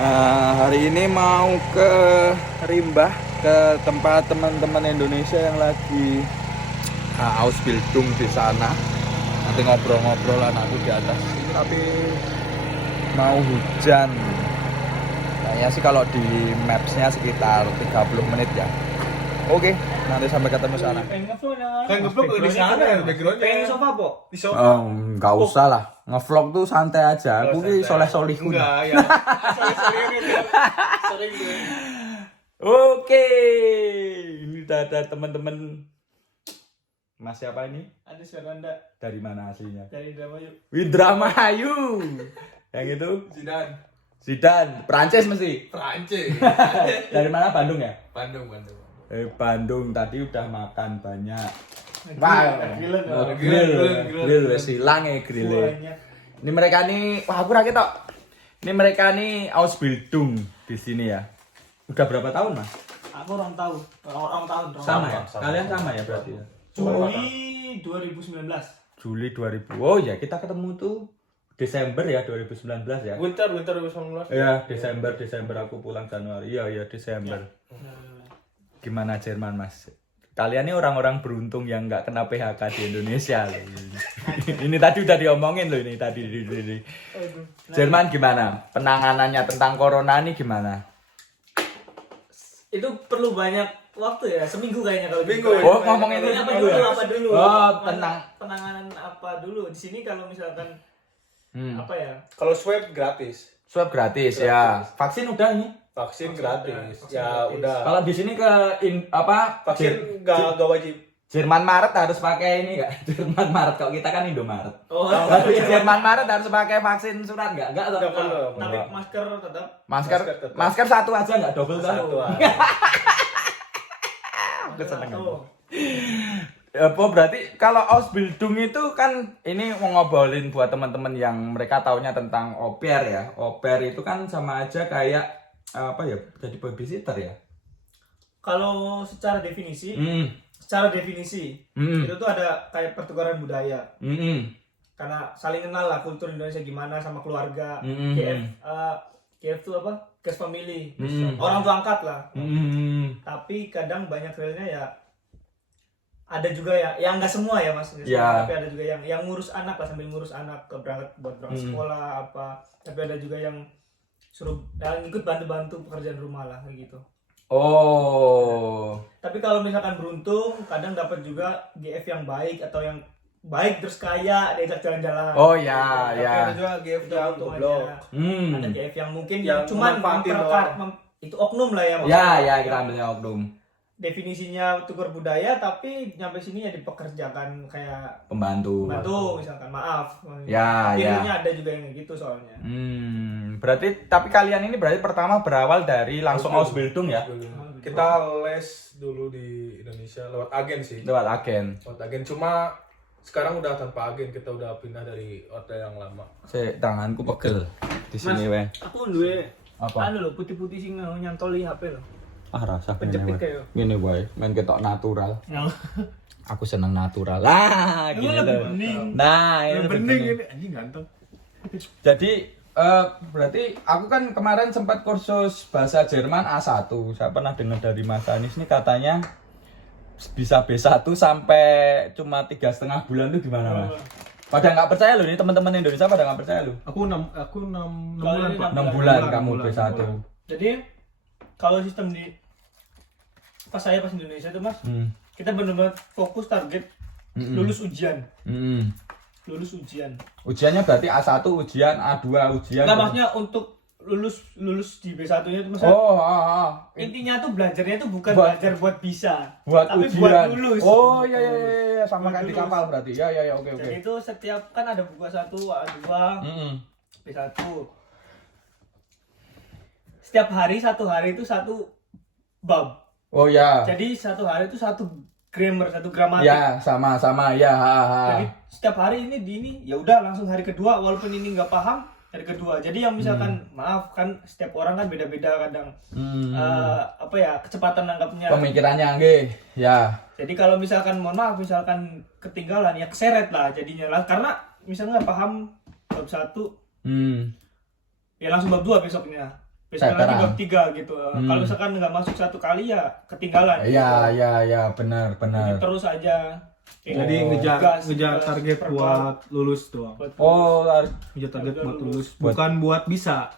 Hari ini mau ke Rimba, ke tempat teman-teman Indonesia yang lagi Ausbildung di sana. Nanti ngobrol-ngobrol anakku di atas ini, tapi mau hujan. Kayaknya sih kalau di mapsnya sekitar 30 menit ya. Oke, nanti sampai ketemu sana. Kan ngevlog di sana ya backgroundnya. Pengen sofa, Po? Di sofa. Nggak usah lah, ngevlog tuh santai aja. Aku ki soleh-solihun. Enggak, ya. Sering tuh. Oke, ini udah ada teman-teman. Mas siapa ini? Ada Seranda Dari mana aslinya? dari Indramayu. Windramayu. Yang itu Zidane, Prancis mesti. Prancis. Dari mana? Bandung ya? Bandung. Bandung tadi udah makan banyak. Grill silang ya grillnya. Banyak. Ini mereka nih, wah aku rakit tok. Ini mereka nih Ausbildung di sini ya. Udah berapa tahun, Mas? Aku orang tahu. Orang tahun. Sama ya? Kalian sama ya berarti ya? Juli 2019. Juli 2000. Oh ya, kita ketemu tuh Desember ya 2019 ya. Winter 2019. Iya, Desember aku pulang Januari. Iya, Desember. Gimana Jerman, Mas? Kalian ini orang-orang beruntung yang nggak kena PHK di Indonesia loh. Ini tadi udah diomongin loh ini tadi. Jerman gimana? Penanganannya tentang corona ini gimana? Itu perlu banyak waktu ya, seminggu kayaknya kalau Seminggu. gitu. Oh, ngomongin itu apa seminggu dulu? ya? Apa dulu? Oh, tenang. Penanganan apa dulu? Di sini kalau misalkan apa ya? Kalau swab gratis. Swab gratis ya. Vaksin udah ini. Vaksin Vaksin gratis. gratis. Ya udah. Kalau di sini ke Vaksin enggak wajib. Jerman Maret harus pakai ini enggak? Jerman Maret, kalau kita kan Indomaret. Oh, Tapi Jerman Maret harus pakai vaksin surat enggak? Enggak Enggak perlu. tapi masker tetap. Masker tetap. masker satu aja enggak double Satu. tuh. Aku seneng. Satu. Apa berarti kalau Ausbildung itu kan ini mau ngobrolin buat teman-teman yang mereka taunya tentang au pair ya. Au pair itu kan sama aja kayak apa ya? Jadi babysitter ya. Kalau secara definisi, Hmm. itu tuh ada kayak pertukaran budaya. Karena saling kenal lah kultur Indonesia gimana sama keluarga. KF itu apa? Case family. Orang tua angkat lah. Tapi kadang banyak realnya ya ada juga yang nggak semua ya Mas. Ya. Tapi ada juga yang ngurus anak lah, sambil ngurus anak buat berangkat sekolah apa. Tapi ada juga yang suruh yang ikut bantu pekerjaan rumah lah kayak gitu. Oh. Tapi kalau misalkan beruntung, kadang dapat juga GF yang baik atau yang baik terus kaya, diajak jalan-jalan. Oh ya, Tapi ya. ada juga GF Itu yang untung goblok. aja. Hmm. Ada GF yang mungkin Yang cuman memanfaatin itu oknum lah ya Mas. Ya, kita ambilnya oknum. Definisinya tukar budaya tapi nyampe sini ya dipekerjakan kayak Pembantu. misalkan maaf. Ya, ya. Akhirnya ada juga yang kayak gitu soalnya. Berarti tapi kalian ini berarti pertama berawal dari langsung Ausbildung ya? Kita les dulu di Indonesia lewat agen sih. Lewat agen. Lewat agen cuma sekarang udah tanpa agen, kita udah pindah dari hotel yang lama. Tanganku pegel di sini weh. Aku duwe Apa? anu lho putih-putih sing nyantoli HP lho. Rasa Penjepit ngene kayak. wae. Ngene wae, main ketok natural. Yang Aku seneng natural. Lah, gini loh. Nah, ini lebih bening. anjing ganteng. Jadi berarti aku kan kemarin sempat kursus bahasa Jerman A1. Saya pernah dengar dari Mas Anis nih katanya bisa B1 sampai cuma 3,5 bulan tuh gimana Mas? Pada nggak percaya loh, ini teman-teman Indonesia pada nggak percaya loh. Aku 6 bulan, Pak. 6 bulan kamu B1. Jadi kalau sistem di pas saya pas di Indonesia tuh Mas, kita benar-benar fokus target lulus ujian. Lulus ujian. Ujiannya berarti A1 ujian, A2 ujian. Enggak maksudnya untuk lulus di B1-nya itu Mas. Intinya tuh belajarnya tuh bukan belajar buat bisa, buat tapi ujian. buat lulus. Oh iya sama kayak di kapal berarti. Ya oke. Jadi itu setiap kan ada buku A1, A2, B1. Setiap hari satu hari itu satu bab. Oh ya. Jadi satu hari itu satu grammar, satu gramatik. Ya, sama ya. Jadi setiap hari ini ya udah langsung hari kedua walaupun ini nggak paham hari kedua. Jadi yang misalkan maaf kan setiap orang kan beda-beda kadang apa ya kecepatan nanggapnya. Pemikirannya nggih. Ya. Jadi kalau misalkan mohon maaf misalkan ketinggalan ya keseret lah jadinya lah karena misalnya nggak paham bab 1 ya langsung bab 2 besoknya. Besok lagi Veteran. bab 3 gitu. Kalau misalkan nggak masuk 1 kali ya ketinggalan. Iya, benar. Jadi terus aja. Jadi ngejar target buat lulus doang. Oh, Ngejar target buat lulus, bukan buat bisa.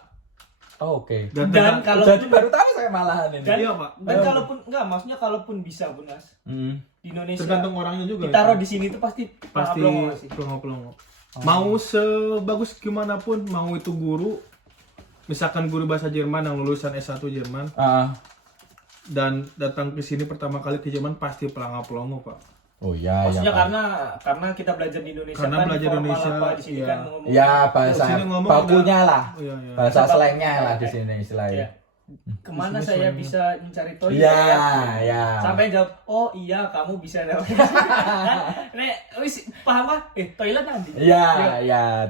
oke. Dan kalau Jadi baru tahu saya malahan ini. dan, Iya, Pak. dan kalaupun enggak, maksudnya kalaupun bisa Bunas di Indonesia Tergantung orangnya juga. ditaruh di sini tuh pasti pelongo sih. pelongo. Mau sebagus gimana pun, mau itu guru, misalkan guru bahasa Jerman yang lulusan S1 Jerman dan datang ke sini pertama kali ke Jerman pasti pelongo Pak. Oh iya, Maksudnya Pak. karena kita belajar di Indonesia Karena kan belajar formal Indonesia, apa di sini iya. kan ngomong. Ya, bahasa Sini ngomong bakunya lah. Iya. Bahasa slangnya lah di sini istilahnya. Ya. Kemana saya bisa mencari toilet? Iya. Sampai jawab, oh iya kamu bisa dapat. Nek, wis paham ah? Toilet nanti. Iya,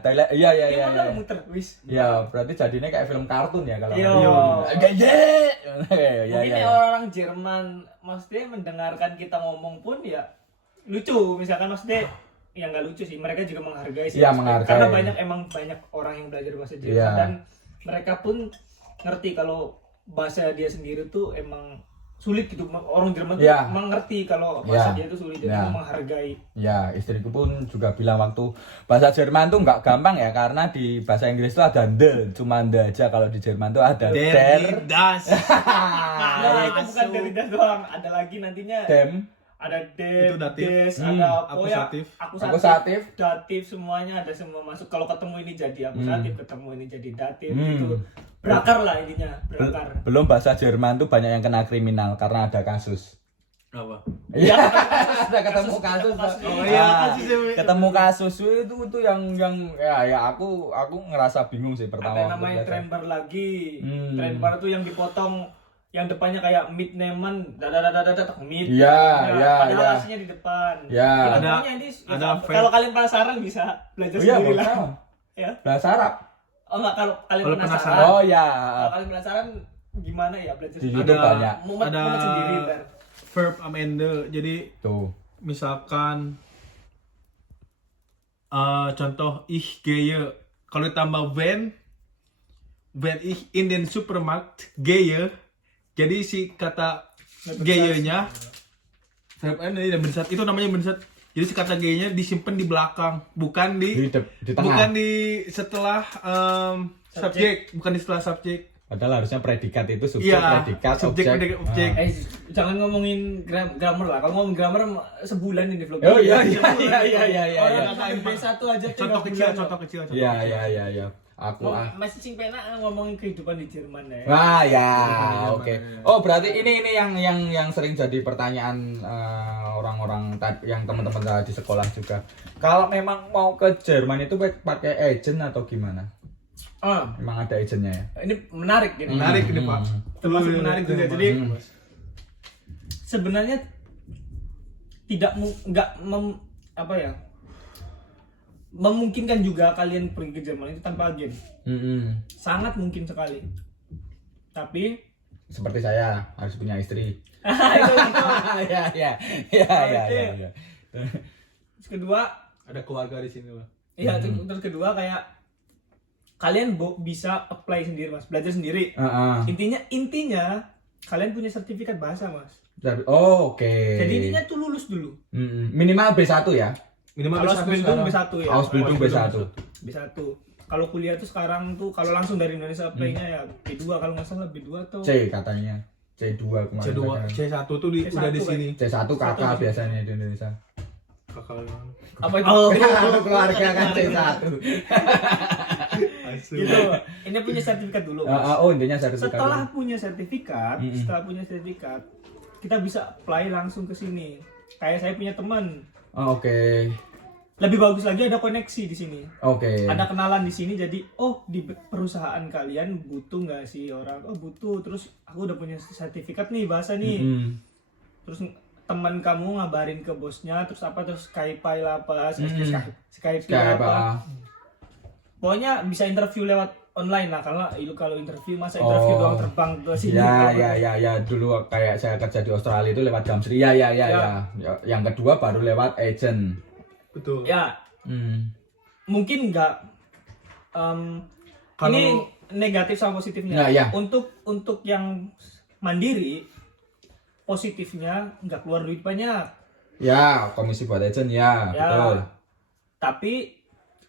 toilet. Iya. Gimana muter wis? Ya, berarti jadinya kayak film kartun ya kalau. Iya. Iya. Mungkin orang Jerman maksudnya mendengarkan kita ngomong pun ya lucu, misalkan maksudnya ya nggak lucu sih, mereka juga menghargai sih. Iya, menghargai. Karena banyak orang yang belajar bahasa Jerman dan mereka pun ngerti kalau bahasa dia sendiri tuh emang sulit gitu. Orang Jerman tuh mengerti kalau bahasa dia tuh sulit, jadi menghargai. Ya, istriku pun juga bilang waktu bahasa Jerman tuh nggak gampang ya, karena di bahasa Inggris tuh ada cuma aja. Kalau di Jerman tuh ada Das. Nah, itu bukan dari das doang, ada lagi nantinya. Ada Itu datif. des, ada akusatif. akusatif, datif, semuanya ada semua masuk. Kalau ketemu ini jadi akusatif, ketemu ini jadi datif, gitu. Berakar lah intinya, berakar. Belum bahasa Jerman tuh banyak yang kena kriminal karena ada kasus. Apa? Iya, ada ketemu kasus. Oh iya, ketemu kasus itu yang ya aku ngerasa bingung sih pertama. Ada namanya tren bar lagi. Tren bar tuh yang dipotong, yang depannya kayak mid neman, mid. Iya. Padahal aslinya di depan. Ya. Ada kalau kalian penasaran bisa belajar sendiri lah. Ya. Bahasa Arab. Oh enggak, kalau kalian Kalau penasaran. penasaran. Oh ya. Kalau kalian penasaran gimana ya belajar Di sendiri. YouTube banyak. Mumet sendiri ntar. Verb am Ende. Jadi Tuh. misalkan contoh ich gehe, kalau ditambah wenn ich in den Supermarkt gehe, jadi si kata gehe-nya verb am Ende bersat, itu namanya bersat. Jadi si kata gehe-nya disimpan di belakang, bukan di tengah. bukan di setelah subjek, bukan di setelah subjek. Padahal harusnya predikat itu subjek, predikat, subjek, objek. predikat, objek. Jangan ngomongin grammar lah. Kalau ngomong grammar sebulan ini vlog. Oh iya. Orang B1 aja Contoh kecil. Iya. Aku masih sing pena ngomongin kehidupan di Jerman ya. Wah ya, oke. Oh berarti ini yang sering jadi pertanyaan orang-orang yang teman-teman di sekolah juga. Kalau memang mau ke Jerman itu pakai agent atau gimana? Memang ada agentnya ya? Ini menarik ini. Menarik ini Pak. Termasuk menarik juga. Jadi sebenarnya memungkinkan juga kalian pergi ke Jerman itu tanpa agen. Sangat mungkin sekali. Tapi seperti saya harus punya istri. Ya. Terus kedua, ada keluarga di sini Pak. iya, terus kedua kayak kalian bisa apply sendiri Mas, belajar sendiri. Intinya kalian punya sertifikat bahasa Mas. Oh, oke. Jadi intinya tuh lulus dulu. Minimal B1 ya? Minimal Ausbildung B1 ya. Ausbildung B1. B1. Kalau kuliah tuh sekarang tuh kalau langsung dari Indonesia apply-nya ya B2, kalau nggak salah B2 atau C katanya. C2 kemarin. C1 tuh C1 udah di kan? sini. C1 kakak biasanya di Indonesia. Kakak. apa itu? Keluarga kan C1. Gitu. Ini punya sertifikat dulu. Oh, intinya sertifikat. Setelah punya sertifikat, kita bisa apply langsung ke sini. Kayak saya punya teman. Oh, oke. Lebih bagus lagi ada koneksi di sini. Oke. Ada kenalan di sini, jadi di perusahaan kalian butuh nggak sih orang? Oh butuh. Terus aku udah punya sertifikat nih bahasa nih. Terus teman kamu ngabarin ke bosnya, terus Skype lah apa, Skype apa. Pokoknya bisa interview lewat online lah, karena itu kalau interview masa interview doang terbang ke sini. Ya. Dulu kayak saya kerja di Australia itu lewat Gumtree. Ya. Yang kedua baru lewat agent. Betul. Ya. Mungkin enggak kalau ini negatif sama positifnya. Nah, ya. Untuk yang mandiri, positifnya nggak keluar duit banyak. Ya, komisi buat agent ya, Ya. betul. Tapi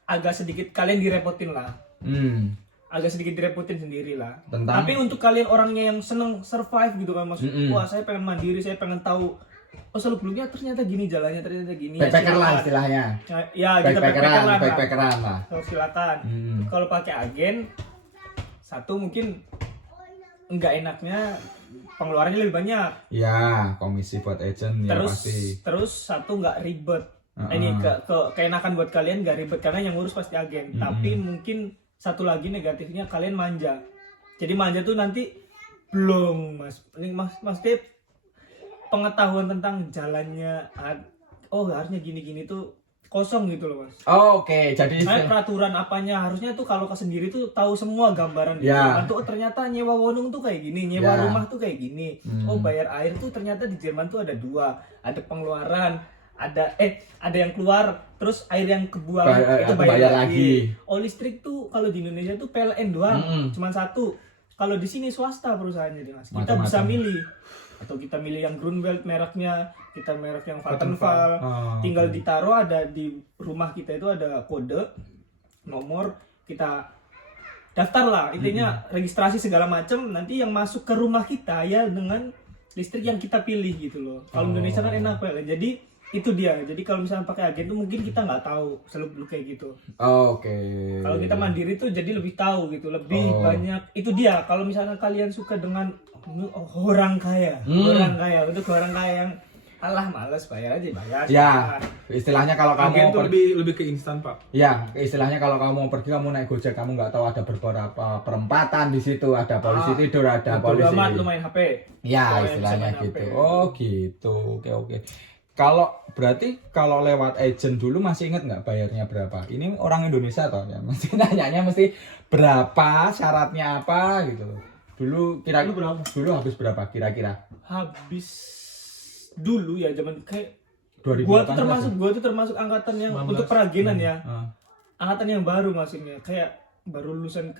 agak sedikit kalian direpotin lah. Hmm. Agak sedikit direpotin sendiri lah. Tentang? Tapi untuk kalian orangnya yang seneng survive gitu kan, maksud Mm-mm. wah saya pengen mandiri, saya pengen tahu oh seluk-beluknya ternyata gini jalannya, ternyata gini. Backpacker lah silakan. istilahnya. Ya kita Backpackeran lah. So, silakan. Hmm. Kalau pakai agen, satu mungkin nggak enaknya pengeluarannya lebih banyak. Ya, komisi buat agent ya Terus pasti. terus satu nggak ribet. Uh-uh. Ini keenakan buat kalian nggak ribet karena yang ngurus pasti agen. Tapi mungkin satu lagi negatifnya kalian manja. Jadi manja tuh nanti belum mas Tip pengetahuan tentang jalannya oh harusnya gini-gini tuh kosong gitu loh mas. Oh, oke, jadi Kayak peraturan apanya harusnya tuh kalau ke sendiri tuh tahu semua gambaran di Ya. Jerman tuh oh, ternyata nyewa wonung tuh kayak gini, nyewa Ya. rumah tuh kayak gini. Oh bayar air tuh ternyata di Jerman tuh ada dua, ada pengeluaran, ada yang keluar terus air yang kebuang itu bayar lagi. Oh listrik tuh kalau di Indonesia tuh PLN doang, cuman satu. Kalau di sini swasta perusahaannya dia mas. Kita bisa milih atau kita milih yang Grunwald mereknya, kita merek yang Vattenfall. Tinggal ditaruh ada di rumah kita itu ada kode nomor, kita daftar lah intinya registrasi segala macam, nanti yang masuk ke rumah kita ya dengan listrik yang kita pilih gitu loh. Kalau Indonesia kan enak banget. Jadi itu dia. Jadi kalau misalnya pakai agen tuh mungkin kita nggak tahu seluk-beluk kayak gitu. Oke. Kalau kita mandiri tuh jadi lebih tahu gitu, lebih banyak. Itu dia. Kalau misalnya kalian suka dengan orang kaya, untuk orang kaya yang alah males bayar aja bayar. Ya, istilahnya kalau kamu Agen tuh lebih ke instan pak. Ya, istilahnya kalau kamu mau pergi, kamu naik Gojek, kamu nggak tahu ada beberapa perempatan di situ, ada polisi tidur, ada polisi. Lu main HP. Ya, Kalau istilahnya yang bisa main gitu. HP. Oh, gitu. Oke. Kalau berarti kalau lewat agent dulu masih inget nggak bayarnya berapa? Ini orang Indonesia toh ya, mesti nanyanya mesti berapa, syaratnya apa gitu. Dulu kira-kira dulu habis berapa kira-kira? Habis dulu ya zaman kayak 2018. gua tuh termasuk angkatan yang 19. untuk peragenan ya. Ah. Angkatan yang baru maksudnya. Kayak baru lulusan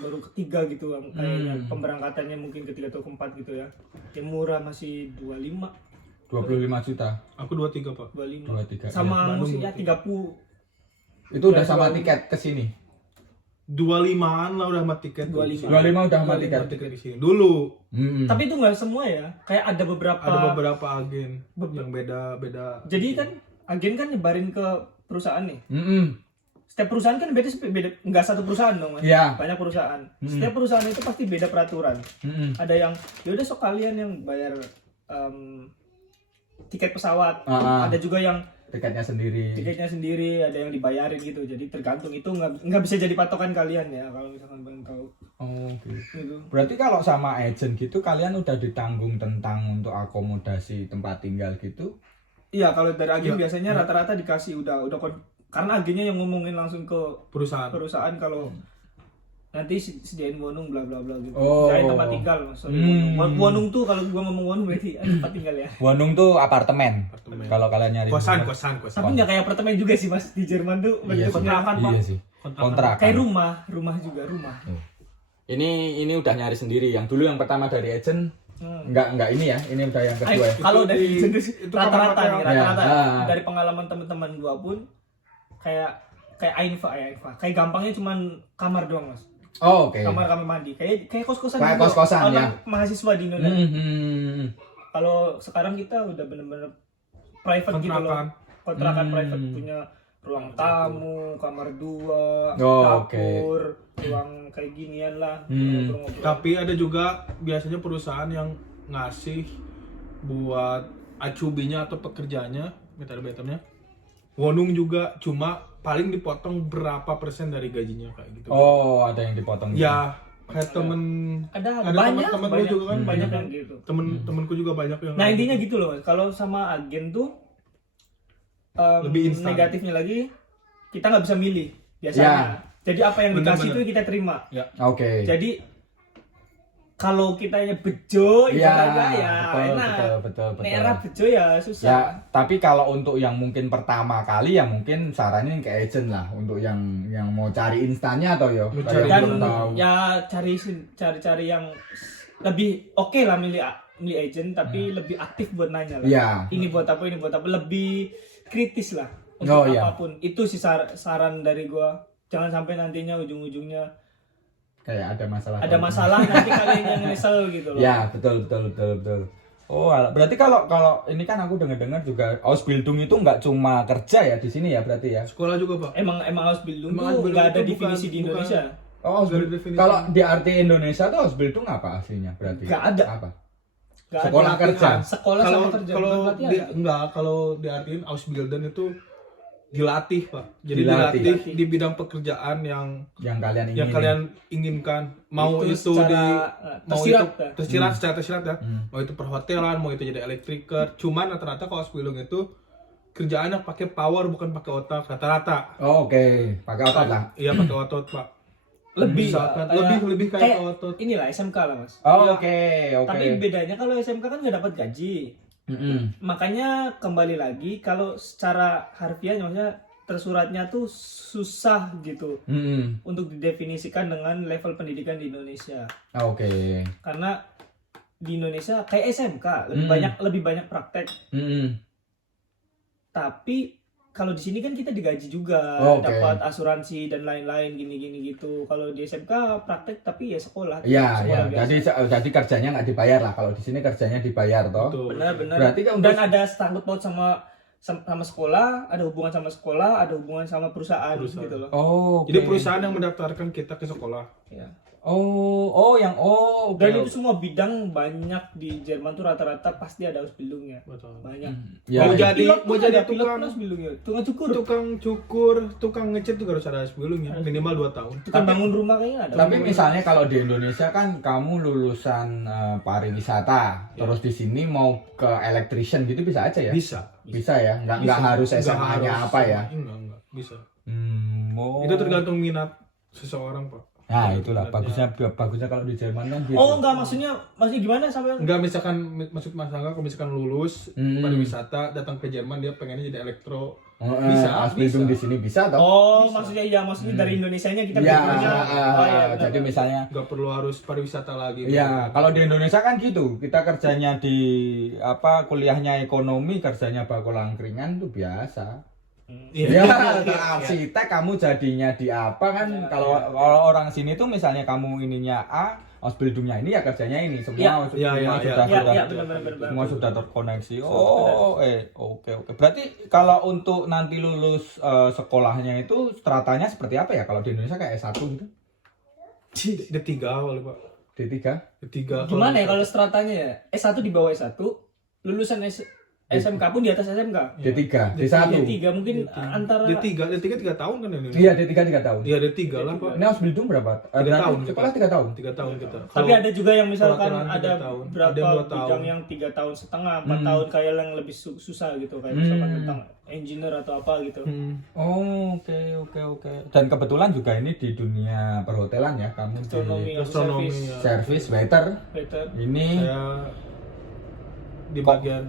baru ketiga gitu kayaknya pemberangkatannya mungkin ketiga atau keempat gitu ya. Yang murah masih 25 juta. Aku 23 pak. 25 23. sama ya. musiknya 30. Itu udah sama tiket ke sini. 25-an lah udah sama tiket. 25. 25 udah sama tiket. Tiket di sini dulu. Tapi itu nggak semua ya. Kayak ada Beberapa agen yang beda. Jadi kan agen kan nyebarin ke perusahaan nih. Setiap perusahaan kan beda nggak satu perusahaan dong mas. Iya. Banyak perusahaan. Setiap perusahaan itu pasti beda peraturan. Ada yang yaudah sok kalian yang bayar tiket pesawat. Ada juga yang Tiketnya sendiri. ada yang dibayarin gitu. Jadi tergantung itu nggak bisa jadi patokan kalian ya kalau misalkan pengen tahu. Oh, gitu. Gitu. Berarti kalau sama agent gitu kalian udah ditanggung tentang untuk akomodasi tempat tinggal gitu? Iya kalau dari agen biasanya rata-rata dikasih udah karena agennya yang ngomongin langsung ke perusahaan kalau nanti sediain wonung bla bla bla gitu. Sediain tempat tinggal. Wonung tuh kalau gua ngomong wonung berarti tempat tinggal ya. Wonung tuh apartemen. Kalau kalian nyari Kosan. Tapi nggak kayak apartemen juga sih mas di Jerman tuh Iya sih. kontrakan pak. Iya sih. Kontrakan. Kayak rumah juga rumah. Ini udah nyari sendiri. Yang dulu yang pertama dari agent enggak ini ya. Ini udah yang kedua. Ya. Kalau dari itu rata-rata nih, kamar rata-rata ya. dari pengalaman teman-teman gua pun kayak Ainfa. Kayak gampangnya cuman kamar doang mas. Oh, oke. Kamar mandi. Kayak kos-kosan. Kayak juga. kos-kosan Kalau ya. mahasiswa di Indonesia. Kalau sekarang kita udah bener-bener private gitu loh. Kontrakan private punya ruang tamu, kamar 2, dapur, ruang kayak ginian lah. Ngobrol-ngobrol. Tapi ada juga biasanya perusahaan yang ngasih buat acubinya atau pekerjanya, meter-meternya. Wonung juga cuma paling dipotong berapa persen dari gajinya kayak gitu. Oh, ada yang dipotong. Ya, kayak ada banyak teman banyak juga kan banyak yang gitu. Temenku juga banyak yang. Nah intinya gitu loh, kalau sama agen tuh lebih instan. negatifnya lagi kita nggak bisa milih biasanya. Jadi apa yang dikasih itu kita terima. Oke. Jadi kalau kitanya bejo Iya, ibaratnya ya enak. betul. Merah bejo ya susah. Ya, tapi kalau untuk yang mungkin pertama kali ya mungkin sarannya ke agent lah untuk yang mau cari instannya atau ya. Mencari Kayak Dan belum tahu. ya cari yang lebih oke lah milih agent tapi lebih aktif buat nanya lah. Iya. Ini buat apa lebih kritis lah Oh, untuk iya. apapun. Itu sih saran dari gua. Jangan sampai nantinya ujung-ujungnya Kayak ada ada masalah nanti kalian yang nyesel gitu loh. Ya, betul. Oh, berarti kalau ini kan aku dengar juga Ausbildung itu nggak cuma kerja ya di sini ya berarti ya. Sekolah juga, Pak. Emang Ausbildung Emang tuh Ausbildung nggak ada itu definisi di bukan- Indonesia. Oh, Dari definisi. kalau di arti Indonesia tuh Ausbildung apa aslinya berarti? Nggak ada. Apa? Nggak Sekolah ada. kerja. Sekolah Kalau sama kerja. kalau bukan pelatihan. enggak, kalau diartiin Ausbilden itu dilatih, Pak. Jadi Dilatih. dilatih di bidang pekerjaan yang Yang kalian ingin. kalian inginkan. Mau itu, tersirat, ya. tersirat secara tersirat ya. Hmm. Mau itu perhotelan, mau itu jadi elektriker. Cuman rata-rata kalau Ausbildung itu kerjaan yang pakai power bukan pakai otak rata-rata. Oh, oke. Pakai otot lah. Iya, pakai otot, Pak. lebih Misalkan, kayak- lebih kayak otot. inilah SMK lah mas. Oh, Iya. oke. Tapi bedanya kalau SMK kan nggak dapat gaji. Mm-mm. Makanya kembali lagi kalau secara harfiah maksudnya tersuratnya tuh susah gitu Mm-mm. untuk didefinisikan dengan level pendidikan di Indonesia. Oke. Karena di Indonesia kayak SMK lebih Hmm. lebih banyak praktek. Mm-mm. Tapi kalau di sini kan kita digaji juga, Oke. dapat asuransi dan lain-lain gini-gini gitu. Kalau di SMK praktek tapi ya sekolah. Iya, Sekolah iya. biasa. Jadi kerjanya nggak dibayar lah. Kalau di sini kerjanya dibayar toh. Betul. Benar-benar. Berarti kan Dan untuk- ada sangkut paut sama sekolah, ada hubungan sama sekolah, ada hubungan sama perusahaan. Perusahaan. Gitu loh. Oh, oke. Jadi perusahaan yang mendaftarkan kita ke sekolah. Ya. Oh, oke. Dan itu semua bidang banyak di Jerman tuh rata-rata pasti ada Ausbildungnya. Betul. Banyak. Ya, Mau ya. jadi Pilot pun mau jadi ada, pilot tukang pun Ausbildungnya. Tukang cukur. tukang cukur, tukang ngecat juga harus ada Ausbildungnya minimal 2 tahun. Tukang bangun rumah kayaknya ada. Tapi misalnya kalau di Indonesia kan kamu lulusan pariwisata, terus di sini mau ke electrician gitu bisa aja ya? Bisa. Bisa ya, nggak harus Nggak SMA-nya harus. apa ya? Enggak, bisa. Oh. Itu tergantung minat seseorang, Pak. Nah itulah bagusnya kalau di Jerman kan gitu. Oh enggak, maksudnya gimana sampai Enggak, misalkan maksud Mas Angga kalau misalkan lulus pariwisata datang ke Jerman dia pengennya jadi elektro. Bisa, Ausbildung bisa. di sini bisa toh? Oh, maksudnya dari Indonesianya kita Ya, bekerja. Oh, iya, benar, jadi benar. misalnya Enggak perlu harus pariwisata lagi. ya, kalau di Indonesia kan gitu. Kita kerjanya di kuliahnya ekonomi, kerjanya bakul angkringan tuh biasa. Iya. Ya, arsitek kamu jadinya di apa kan? Kalau orang sini tuh misalnya kamu ininya A, Ausbildungnya ini ya kerjanya ini semua Iya, iya, sudah iya. Iya, benar. semua sudah terkoneksi. Oh, oke. Berarti kalau untuk nanti lulus sekolahnya itu stratanya seperti apa ya? Kalau di Indonesia kayak S1 gitu? D3 kali, Pak. D3? D3. Gimana ya kalau stratanya ya? S1 di bawah S1, lulusan SMK pun di atas SMK. D3, D1. D3 mungkin antara D3 3 tahun kan ini? Iya, D3 3 tahun. Iya, D3 lah, Pak. Ini Ausbildung berapa? 3 Berarti tahun. Sekolah 3 tahun. 3 tahun kita. tapi ada juga yang misalkan peraturan ada 3 tahun. berapa Ada yang 2 tahun. bidang yang 3 tahun setengah, 4 tahun kayak yang lebih susah gitu kayak misalkan tentang engineer atau apa gitu. Oh, oke. Dan kebetulan juga ini di dunia perhotelan ya, kamu Gastronomi, di Gastronomi, service, ya. service waiter. waiter. Ini Saya di bagian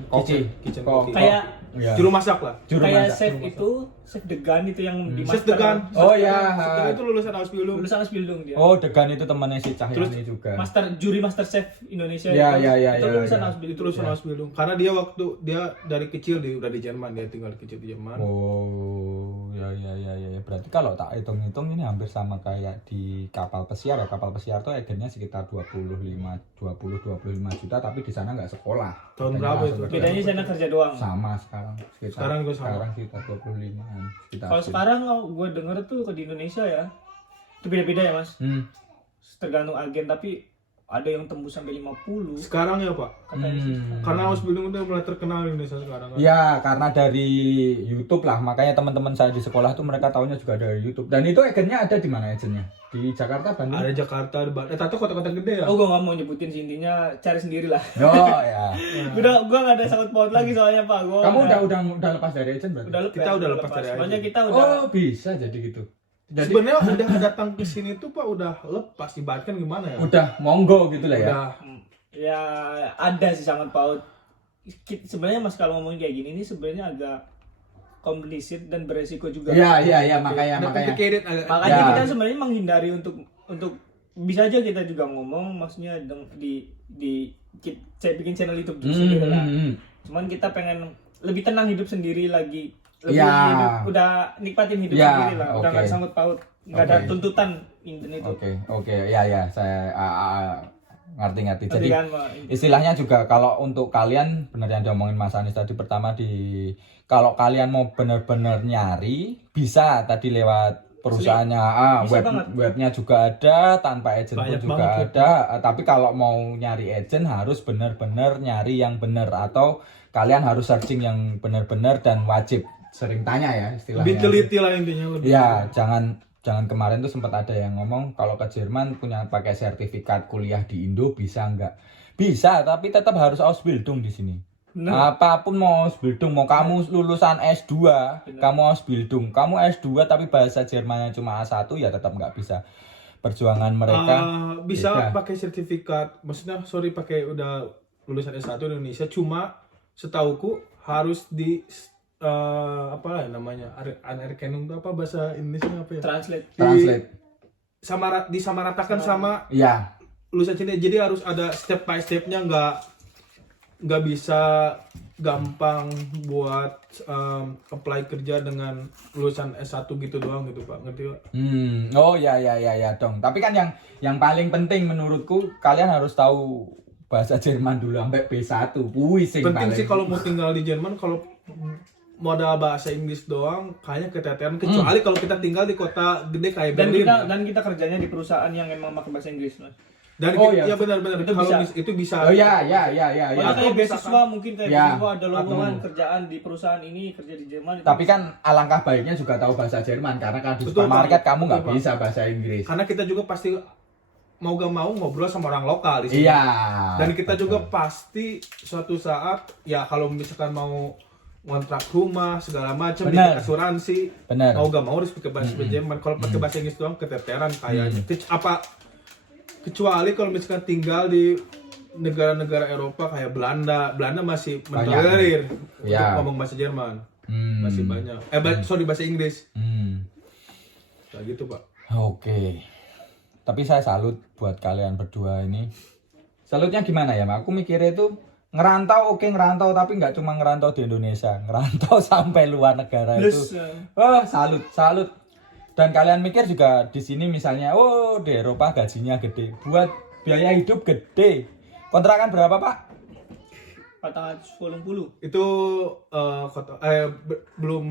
kitchen Kok- cooking. Kayak ya. Juru masak lah. Juru kayak masak. chef itu, chef degan itu yang di Chef master. Degan. Oh, ya. Chef Degan itu lulusan Ausbildung. Lulusan Ausbildung dia. Oh, Degan itu temannya si Cahyani juga. Juri master chef Indonesia Ya, itu. ya, Itu lulusan ya. Ausbildung. Itu lulusan Ausbildung. Karena dia waktu dia dari kecil udah di Jerman, dia tinggal kecil di Jerman. Oh, ya. Berarti kalau tak hitung-hitung ini hampir sama kayak di kapal pesiar ya. Kapal pesiar tuh agennya sekitar 20-25 juta, tapi di sana nggak sekolah. Tahun Katanya berapa langsung itu? kerja. Bedanya sana kerja doang. Sama sekarang. Sekarang juga sama. Sekarang sekitar 25-an. Kalau sekarang gue denger tuh di Indonesia ya, itu beda-beda ya mas. Tergantung agen tapi ada yang tembus sampai 50 Sekarang ya, Pak. katanya sih. Karena Ausbildung udah mulai terkenal di Indonesia sekarang. Kan? Ya, karena dari YouTube lah. Makanya teman-teman saya di sekolah tuh mereka taunya juga dari YouTube. Dan itu agennya ada di mana agennya? Di Jakarta, Bandung? Ada Jakarta, Tato kota-kota gede ya. Oh gue gak mau nyebutin sih, intinya cari sendiri lah. Oh ya. Gue gak ada sangkut paut lagi soalnya pak. Kamu udah lepas dari agen berarti? udah lepas. Kita udah lepas dari agen. Soalnya kita udah Oh, bisa jadi gitu. Jadi sebenarnya udah datang ke sini tuh Pak udah lepas ibaratkan gimana ya? Udah monggo gitu lah ya. Udah. Ya ada sih sangat paut. Sebenarnya Mas kalau ngomongin kayak gini ini sebenarnya agak komplisit dan beresiko juga. Iya makanya. Makanya Ya. kita sebenarnya menghindari untuk bisa aja kita juga ngomong maksudnya saya bikin channel YouTube sendiri lah. Cuman kita pengen lebih tenang hidup sendiri lagi. Lebih hidup, udah nikmatin hidup sendiri lah. Udah nggak sangkut paut, nggak ada tuntutan internet itu. Oke. Ya, saya ngerti. Jadi kan, istilahnya juga kalau untuk kalian benar yang diomongin Mas Anis tadi pertama kalau kalian mau benar-benar nyari bisa tadi lewat perusahaannya webnya juga ada, tanpa agent pun juga ada. Tapi kalau mau nyari agent harus benar-benar nyari yang benar atau kalian harus searching yang benar-benar dan wajib sering tanya ya istilahnya. Lebih teliti lah intinya lebih. Ya, jangan kemarin tuh sempat ada yang ngomong kalau ke Jerman punya pakai sertifikat kuliah di Indo bisa nggak? Bisa, tapi tetap harus Ausbildung di sini. Apapun mau Ausbildung, mau kamu lulusan S2, kamu Ausbildung, kamu S2 tapi bahasa Jermannya cuma A1 ya tetap nggak bisa. Perjuangan mereka bisa pakai sertifikat, maksudnya pakai udah lulusan S1 Indonesia, cuma setauku harus di apa namanya anerkennung itu apa bahasa Indonesia apa ya? Translate. Disamaratakan sama ya lulusan sini, jadi harus ada step by stepnya, nggak bisa gampang buat apply kerja dengan lulusan S1 gitu doang gitu Pak, ngerti Pak? Oh ya dong. Tapi kan yang paling penting menurutku kalian harus tahu bahasa Jerman dulu sampai B1. Puising penting sih kalau mau tinggal di Jerman, kalau modal bahasa Inggris doang kayaknya keteteran, kecuali kalau kita tinggal di kota gede kayak Berlin. Dan kita kerjanya di perusahaan yang emang pakai bahasa Inggris, Mas. Dan ya benar kalau itu bisa. Oh ya. Kayak beasiswa mungkin kayak beasiswa ada lowongan kerjaan di perusahaan ini, kerja di Jerman. Tapi kan alangkah baiknya juga tahu bahasa Jerman karena kan di supermarket kamu nggak bisa bahasa Inggris. Karena kita juga pasti mau gak mau ngobrol sama orang lokal di sini. Iya. Dan kita juga pasti suatu saat ya kalau misalkan mau kontrak rumah segala macam di asuransi, mau gak mau harus pakai bahasa Jerman. Kalau pakai bahasa Inggris doang keteteran kayaknya. Kecuali kalau misalkan tinggal di negara-negara Eropa kayak Belanda masih mentolerir untuk ngomong bahasa Jerman. Masih banyak. Bahasa Inggris. Kayak gitu Pak. Oke. Tapi saya salut buat kalian berdua ini. Salutnya gimana ya, Mak? Aku mikirnya itu ngerantau tapi nggak cuma ngerantau di Indonesia, ngerantau sampai luar negara itu. Salut. Dan kalian mikir juga di sini misalnya, di Eropa gajinya gede, buat biaya hidup gede. Kontrakan berapa Pak? 480. Itu belum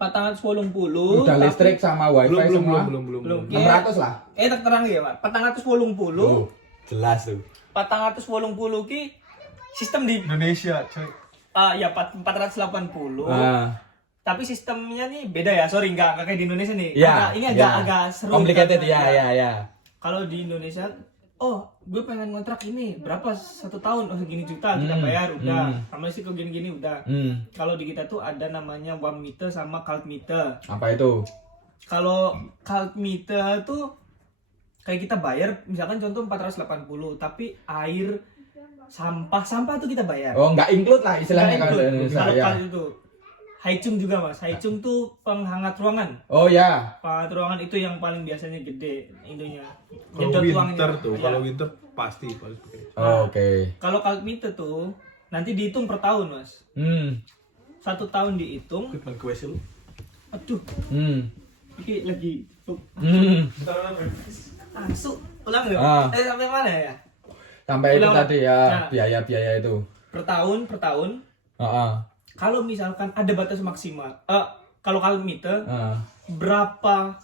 480. Udah listrik sama wifi semua? Belum. 600 lah. Tak terang ya, Pak. 480. Jelas tuh. 480 ki sistem di Indonesia, coy. Ya 480. Tapi sistemnya nih beda ya. Sorry, enggak kayak di Indonesia nih. Ini agak seru. Complicated ya. Kalau di Indonesia, gue pengen kontrak ini berapa 1 tahun, segini juta kita bayar udah. Sama sih kok gini-gini udah. Kalau di kita tuh ada namanya warm meter sama cold meter. Apa itu? Kalau cold meter tuh kayak kita bayar misalkan contoh 480, tapi air sampah tuh kita bayar. Nggak include lah istilahnya kalau Indonesia. Kalau itu Haicung juga Mas. Haicung tuh penghangat ruangan. Oh ya. Penghangat ruangan itu yang paling biasanya gede intinya. Kalau winter tuh, kalau winter pasti pakai. Oke. Kalau cold meter tuh nanti dihitung per tahun Mas. 1 tahun dihitung. Treatment kuesil. Aduh. Ini lagi. Ulang ya. Sampai mana ya? Sampai itu tadi ya, biaya-biaya itu. Per tahun. Kalau misalkan ada batas maksimal, kalau cold meter, berapa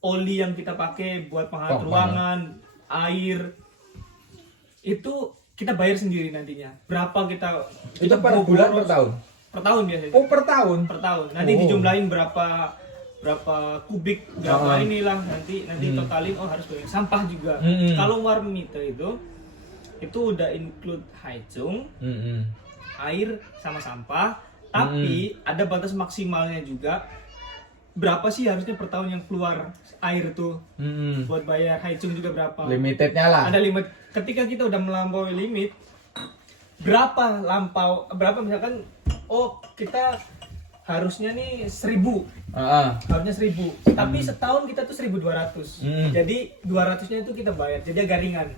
oli yang kita pakai buat penghangat ruangan, air, itu kita bayar sendiri nantinya. Berapa kita itu per bulan per tahun? Per tahun biasanya. Per tahun? Per tahun. Nanti dijumlahin berapa kubik, berapa inilah nanti totalin harus bayar. Sampah juga. Kalau warm meter itu udah include Haicung, air sama sampah, tapi ada batas maksimalnya juga berapa sih harusnya per tahun yang keluar air tuh buat bayar Haicung juga berapa. Limitednya lah. Ada limit. Ketika kita udah melampaui limit, berapa misalkan kita harusnya nih 1.000. Harusnya 1.000. Tapi setahun kita tuh 1.200. Jadi 200-nya itu kita bayar. Jadi garingan.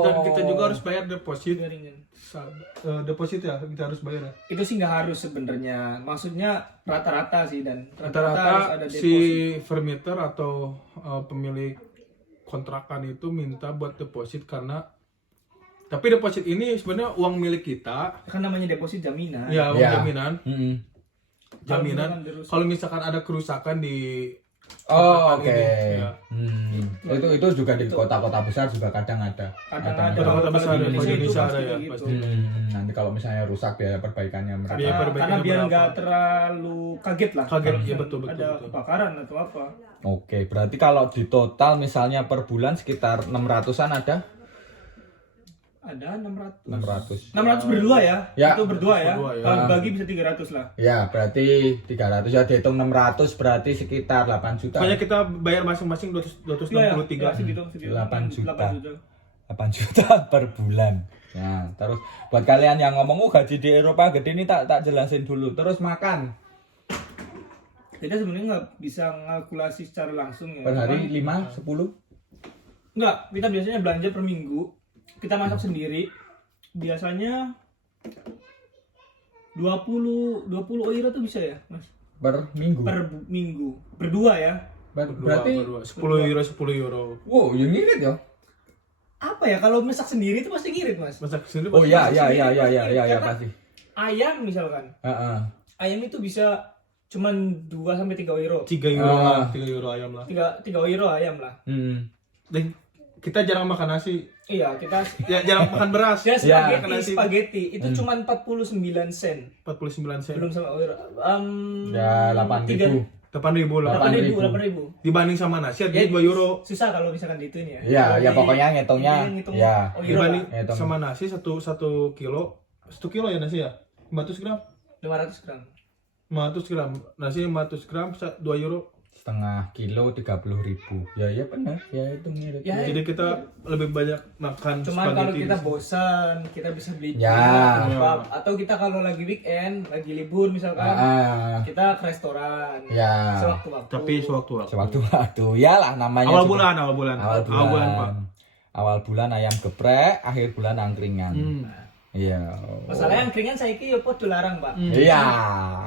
Dan kita juga harus bayar deposit. Garingan. Deposit ya, kita harus bayar. Itu sih nggak harus sebenarnya. Maksudnya rata-rata sih dan harus Rata-rata ada deposit. si vermeter atau pemilik kontrakan itu minta buat deposit karena tapi deposit ini sebenarnya uang milik kita. Kan namanya deposit jaminan. Ya, uang jaminan. Jaminan. Kalau misalkan ada kerusakan di Oke. ini, ya. Itu juga di kota-kota besar juga kadang ada. Kadang ada. Kota-kota Kalau besar di di Indonesia itu ada ya gitu. pasti. Nanti kalau misalnya rusak biaya perbaikannya mereka. Biaya Karena perbaikannya biar berapa? nggak terlalu kaget lah. Kaget, Kalau ya betul. ada kebakaran atau apa. Oke, berarti kalau di total misalnya per bulan sekitar 600-an ada? Ada 600. 600. 600 berdua ya? Ya. Itu berdua ya. Berdua ya. Kalau dibagi bisa 300 lah. Ya, berarti 300 ya dihitung 600 berarti sekitar 8 juta. Pokoknya kita bayar masing-masing 263. Segitu. 8 juta. 8 juta. 8 juta per bulan. Nah, terus buat kalian yang ngomong gaji di Eropa gede ini tak jelasin dulu. Terus makan Jadi sebenarnya nggak bisa ngalkulasi secara langsung ya. per hari Cuman- 5, 10. Enggak, kita biasanya belanja per minggu. Kita masak sendiri. Biasanya 20 euro tuh bisa ya, Mas? Per minggu. Minggu. Berdua ya. Berarti 10 euro. wow, yang ngirit ya. Apa ya kalau masak sendiri itu pasti ngirit, Mas. Masak sendiri Oh pasti- ya Karena- pasti. Ayam misalkan. Heeh. Ayam itu bisa cuman 2 sampai 3 euro. 3 euro lah, 3 euro ayam lah. 3 euro ayam lah. Dan kita jarang makan nasi. Iya, kita Ya, jarang makan beras. ya Ya. spaghetti itu cuman 49 sen. 49 sen. Belum sama euro. Ya 8.000. 8.000 lah. 8.000. Dibanding sama nasi Ya, jadi 2 euro. Susah kalau misalkan diituin ya. Ya, ya pokoknya ngitungnya Ngitung ya. euro Dibanding lah. Hitung. sama nasi 1 kilo. 1 kilo ya nasi ya? 500 gram? 500 gram. 500 gram. Nasi 500 gram 2 euro. Setengah kilo 30.000. Ya benar. Ya itu ngirit. Ya, Jadi kita lebih banyak makan cuman kalau spaghetti kita di- bosan, kita bisa beli Ya. kebab. Atau kita kalau lagi weekend, lagi libur misalkan, kita ke restoran. Ya. Sewaktu-waktu. Tapi sewaktu-waktu. Sewaktu-waktu ya lah namanya. Awal juga. bulan. Awal bulan. Pak. Awal bulan ayam geprek, akhir bulan angkringan. Iya. Masalahnya angkringan saiki yo podo larang, Pak. Iya,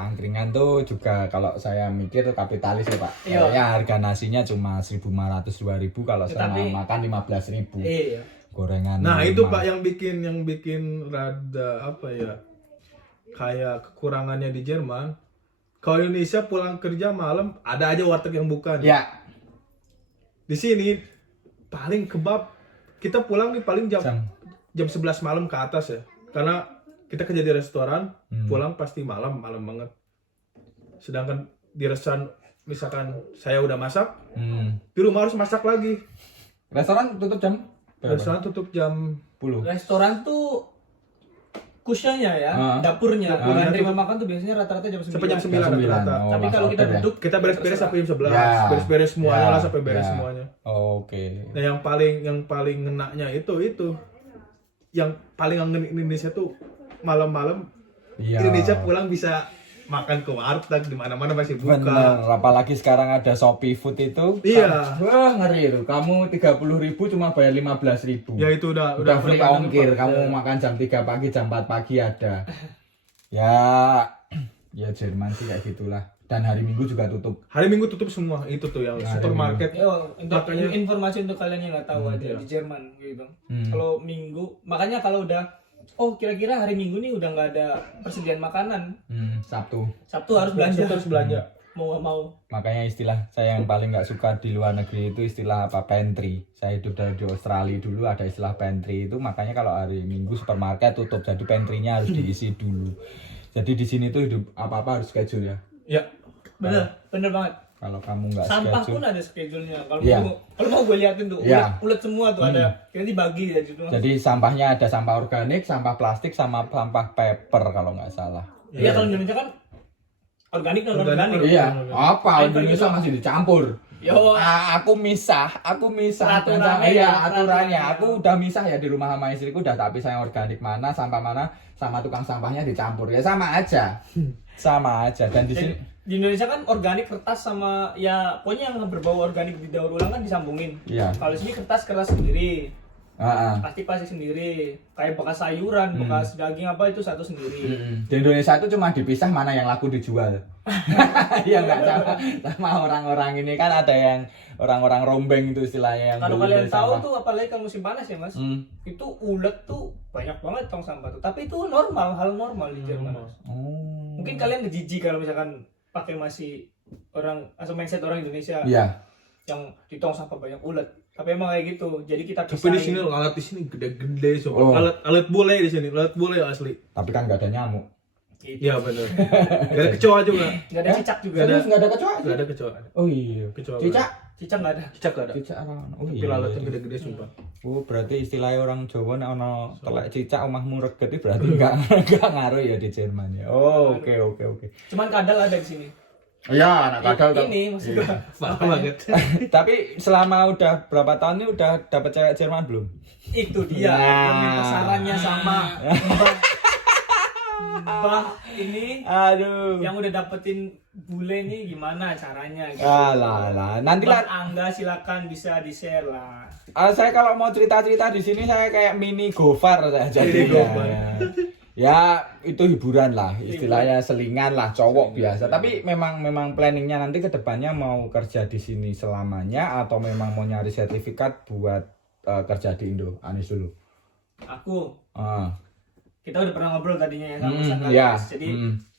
angkringan tuh juga kalau saya mikir tuh kapitalis ya Pak. Iya. Kayaknya harga nasinya cuma 1.500-2.000 kalau saya Tetapi- makan 15.000. Iya. Gorengan. Nah, itu 5. Pak yang bikin rada apa ya? Kayak kekurangannya di Jerman. Kalau Indonesia pulang kerja malam ada aja warteg yang bukan. Ya, Di sini paling kebab kita pulang nih paling jam jam 11 malam ke atas ya. Karena kita kerja di restoran, pulang pasti malam banget. Sedangkan di restoran misalkan saya udah masak, di rumah harus masak lagi. Restoran tutup jam berapa? Restoran tutup jam 10. Restoran tuh kusyanya ya, dapurnya. Bukan terima makan tuh biasanya rata-rata jam 9. sampai jam 9 9. rata-rata. Oh, Tapi mas kalau kita order ya? duduk Kita beres-beres sampai jam 11. Ya. Beres-beres semuanya Ya. lah sampai beres Ya. semuanya. Oke. Nah, yang paling ngenaknya itu yang paling ngangen Indonesia tuh malam-malam Iya. Indonesia pulang bisa makan ke warteg di mana-mana masih buka. Bener, apalagi sekarang ada Shopee Food itu. Iya. Wah, ngeri itu. Kamu 30.000 cuma bayar 15.000. Ya itu udah free banyak, ongkir. Pak. Kamu makan jam 3 pagi, jam 4 pagi ada. Ya, ya Jerman sih kayak gitulah. Dan hari Minggu juga tutup. Hari Minggu tutup semua. Itu tuh yang Hari supermarket. Ya, untuk Makanya- informasi untuk kalian yang nggak tahu aja di Jerman gitu. Kalau Minggu, makanya kalau udah kira-kira hari Minggu nih udah nggak ada persediaan makanan. Sabtu. Sabtu harus belanja. Terus belanja. Mau nggak mau. Makanya istilah saya yang paling nggak suka di luar negeri itu istilah apa, pantry. Saya hidup di Australia dulu ada istilah pantry itu, makanya kalau hari Minggu supermarket tutup, jadi pantry-nya harus diisi dulu. Jadi di sini tuh hidup apa-apa harus schedule ya. Ya. Bener banget. Kalau kamu nggak Sampah schedule, pun ada schedule-nya. Kalau Iya. mau gue liatin tuh, Iya. ulet semua tuh ada. Jadi dibagi ya gitu. jadi sampahnya ada sampah organik, sampah plastik, sama sampah paper kalau nggak salah. Iya, kalau di Indonesia kan Organik dan organik. Iya. Apa Apa Indonesia itu? masih dicampur? Yo, Aku misah. Aturannya Iya, ya, aturannya. aturannya. Aku udah misah ya di rumah sama istriku udah tak pisah yang organik mana, sampah mana, sama tukang sampahnya dicampur. Ya sama aja. Sama aja. Dan di sini di Indonesia kan organik kertas sama ya pokoknya yang berbau organik didaur ulang kan disambungin. iya. Kalau di sini kertas sendiri, Heeh. plastik sendiri, kayak bekas sayuran, bekas daging apa itu satu sendiri. Di Indonesia itu cuma dipisah mana yang laku dijual. Iya nggak sama orang-orang ini kan ada yang orang-orang rombeng itu istilahnya yang Kalau beli kalian tahu sampah. tuh apalagi kalau musim panas ya mas, Hmm. itu ulet tuh banyak banget tong sampah tuh. Tapi itu normal, hal normal di Jerman. Mas. Oh. Mungkin kalian ngejijik kalau misalkan pakai masih orang atau mindset orang Indonesia Iya. yang di tong sampah banyak ulet. Tapi emang kayak gitu. Jadi kita Tapi di pisahin. sini alat di sini gede-gede semua. Oh. Alat bule di sini, alat bule asli. Tapi kan nggak ada nyamuk. Gitu. Iya benar. Gak ada kecoa juga. Nggak ada cicak juga. Terus nggak ada kecoa? Gak ada kecoa. Oh iya. Kecoa. Cicak. Cicak nggak ada. Cicak gak ada. Cicak apa? Oh Tapi iya. alatnya gede-gede sumpah. Oh berarti istilahnya orang Jawa nek ono telek cicak omahmu reget itu berarti nggak ngaruh ya di Jerman ya. Oh oke oke oke. Cuman kadal ada di sini. Ya anak kadal. Ini maksud gua. Parah banget. Tapi selama udah berapa tahun ini udah dapet cewek Jerman belum? Itu dia. Nah. Sarannya sama. Mbah ini Aduh. yang udah dapetin bule nih gimana caranya gitu. Alah, nanti Bang lah. Angga silakan bisa di-share lah. Saya kalau mau cerita-cerita di sini saya kayak mini Gofar saya jadi. Gofar. Ya itu hiburan lah, istilahnya selingan lah, cowok biasa. Tapi memang planningnya nanti ke depannya mau kerja di sini selamanya atau memang mau nyari sertifikat buat kerja di Indo, Anis dulu. Aku Ah. kita udah pernah ngobrol tadinya ya sama Mas Angga. Ya. Jadi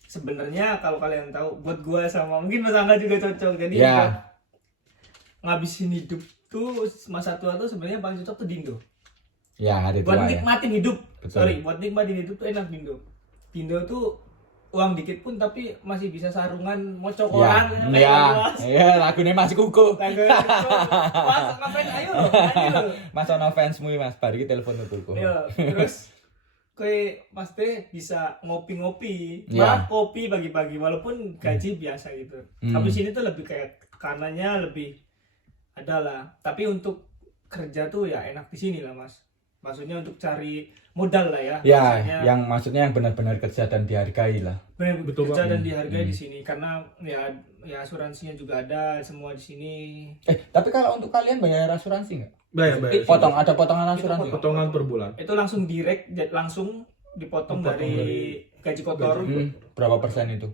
sebenarnya kalau kalian tahu buat gua sama mungkin Mas Angga juga cocok. Jadi Ya. buat ngabisin hidup tuh masa tua tuh sebenarnya paling cocok tuh di Indo. Ya, hari Buat tua ya. nikmatin hidup. Betul. Sorry, buat nikmatin hidup tuh enak di Indo. Di Indo tuh uang dikit pun tapi masih bisa sarungan mocok Ya, orang. ya, lagunya Mas Kuku. Mas, ngapain ayo loh. Mas ono fansmu Mas, baru iki telepon Kuku. Iya, terus kue Mas Teh bisa ngopi-ngopi, Iya. malah kopi pagi-pagi walaupun gaji biasa gitu. Tapi sini tuh lebih kayak tekanannya lebih ada lah. Tapi untuk kerja tuh ya enak di sini lah Mas. Maksudnya untuk cari modal lah ya. Ya, Maksudnya maksudnya yang benar-benar kerja dan dihargai lah. benar Betul, kerja Bang. dan dihargai di sini karena ya asuransinya juga ada semua di sini. Tapi kalau untuk kalian bayar asuransi nggak? Bayar. Ada potongan asuransi. Potongan per bulan. Itu langsung direct langsung dipotong dari gaji kotor. Berapa persen itu?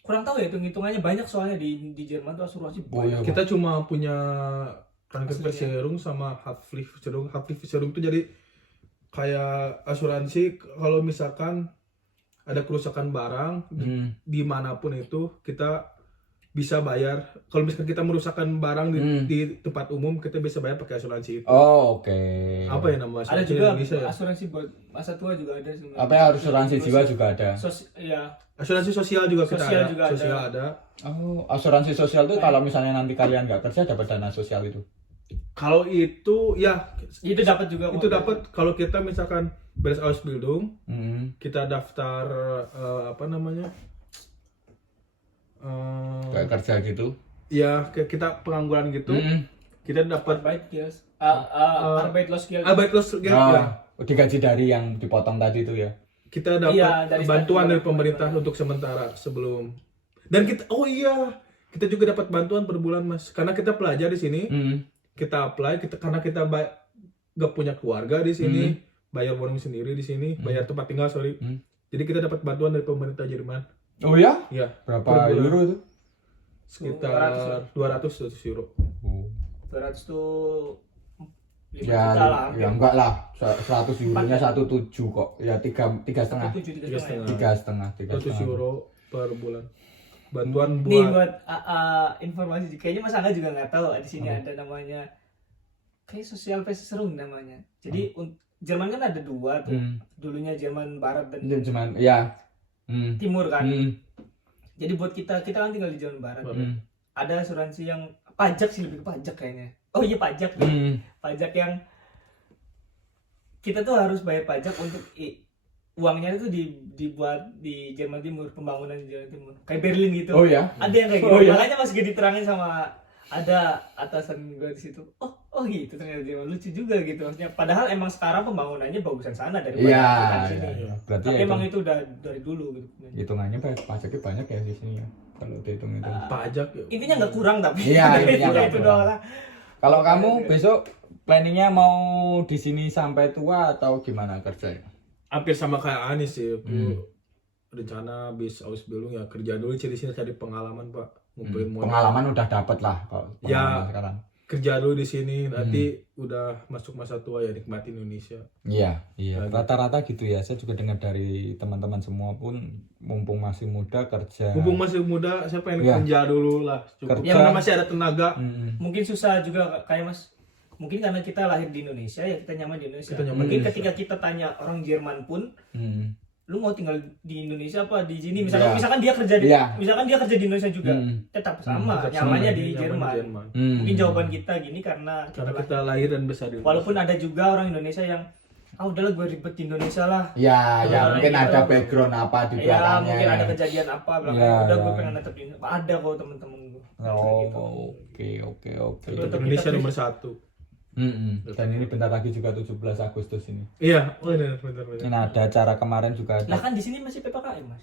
Kurang tahu ya hitung-hitungannya banyak soalnya di Jerman tuh asuransi Oh, iya. banyak. Kita cuma punya Krankenversicherung Aslinya. sama Haftpflichtversicherung. Haftpflichtversicherung itu jadi kayak asuransi kalau misalkan ada kerusakan barang dimanapun itu kita bisa bayar. Kalau misalkan kita merusakkan barang di tempat umum kita bisa bayar pakai asuransi itu. Oh, oke. Apa ya nama Ada asuransi juga Indonesia ya? asuransi buat masa tua juga ada sebenarnya. Apa ya asuransi jiwa juga ada? Ya, Asuransi sosial juga kita Sosial ada. juga ada. Sosial ada. Oh, asuransi sosial tuh kalau misalnya nanti kalian nggak kerja dapat dana sosial itu. Kalau itu ya itu dapat juga. itu dapat kalau kita misalkan beres Ausbildung kita daftar apa namanya Kayak kerja gitu. ya kayak kita pengangguran gitu kita dapat Arbeitlos Arbeitslosgeld. Arbeitslosgeld Oh, ya digaji dari yang dipotong tadi itu ya. kita dapat Iya, dari bantuan stasiun dari pemerintah untuk sementara sebelum dan kita kita juga dapat bantuan per bulan Mas karena kita pelajar di sini kita apply karena kita gak punya keluarga di sini bayar warung sendiri di sini bayar tempat tinggal jadi kita dapat bantuan dari pemerintah Jerman. Oh ya? Iya. Berapa Per bulan. euro itu? Sekitar 200 euro. 200 tuh 5 Ya, juta lah. ya enggak lah. 100 euronya 1,7 kok. Ya 3,5. 3,5. 100 euro per bulan. Bantuan Nih buat buat informasi kayaknya Mas Angga juga nggak tahu di sini ada namanya kayak sosial Versicherung namanya. Jadi Jerman kan ada dua tuh. Dulunya Jerman Barat dan Itu cuman ya. Timur kan. Jadi buat kita kan tinggal di Jerman Barat. Ada asuransi yang pajak sih lebih ke pajak kayaknya. Oh iya pajak. Pajak yang kita tuh harus bayar pajak untuk uangnya itu dibuat di Jerman Timur, pembangunan di Jerman Timur. Kayak Berlin gitu. Oh ya? Ada yang kayak gitu. Oh, ya? Makanya pas gue diterangin sama ada atasan gue di situ. Oh gitu ternyata Jerman, lucu juga gitu maksudnya. Padahal emang sekarang pembangunannya bagusan sana daripada Iya, kita di sini. iya. Berarti Tapi ya emang itu udah dari dulu gitu. hitungannya pajaknya banyak ya di sini ya. Kalau dihitung itu. Pajak ya. Intinya nggak kurang tapi. Iya, intinya nggak itu kurang. doang lah. Kalau kamu besok planningnya mau di sini sampai tua atau gimana kerjanya? Hampir sama kayak Anis sih. Aku rencana habis Ausbildung ya kerja dulu di sini cari pengalaman Pak. Ngumpulin modal. Pengalaman udah dapet lah kalau Ya. sekarang. Kerja dulu di sini nanti udah masuk masa tua ya nikmati Indonesia. Iya. Lagi. Rata-rata gitu ya. Saya juga dengar dari teman-teman semua pun mumpung masih muda kerja. Mumpung masih muda, saya pengen Iya. kerja dulu lah. Cukup. Kerja. Karena masih ada tenaga. Mungkin susah juga kayak Mas. Mungkin karena kita lahir di Indonesia ya kita nyaman di Indonesia. Kita nyaman Mungkin di ketika kita tanya orang Jerman pun, Hmm. lu mau tinggal di Indonesia apa di sini? Iya. Misalkan dia kerja di Iya. misalkan dia kerja di Indonesia juga, Hmm. tetap sama Tetap nyamannya sama, di nyaman Jerman. Mungkin jawaban kita gini karena Karena kita lahir dan besar di walaupun ada juga orang Indonesia yang udahlah gue ribet di Indonesia lah. Ya, Nah, mungkin gitu. ada background apa di Ya belakangnya. mungkin ada kejadian apa belakangnya. Iya, Udah iya. gue pengen tetap di Indonesia. Ada kok temen-temen gue. Oh, oke. Tetap Indonesia kita- nomor 1. Dan ini bentar lagi juga 17 Agustus ini. Iya, benar. Ini ada acara kemarin juga Lah ada. kan di sini masih PPKM Mas.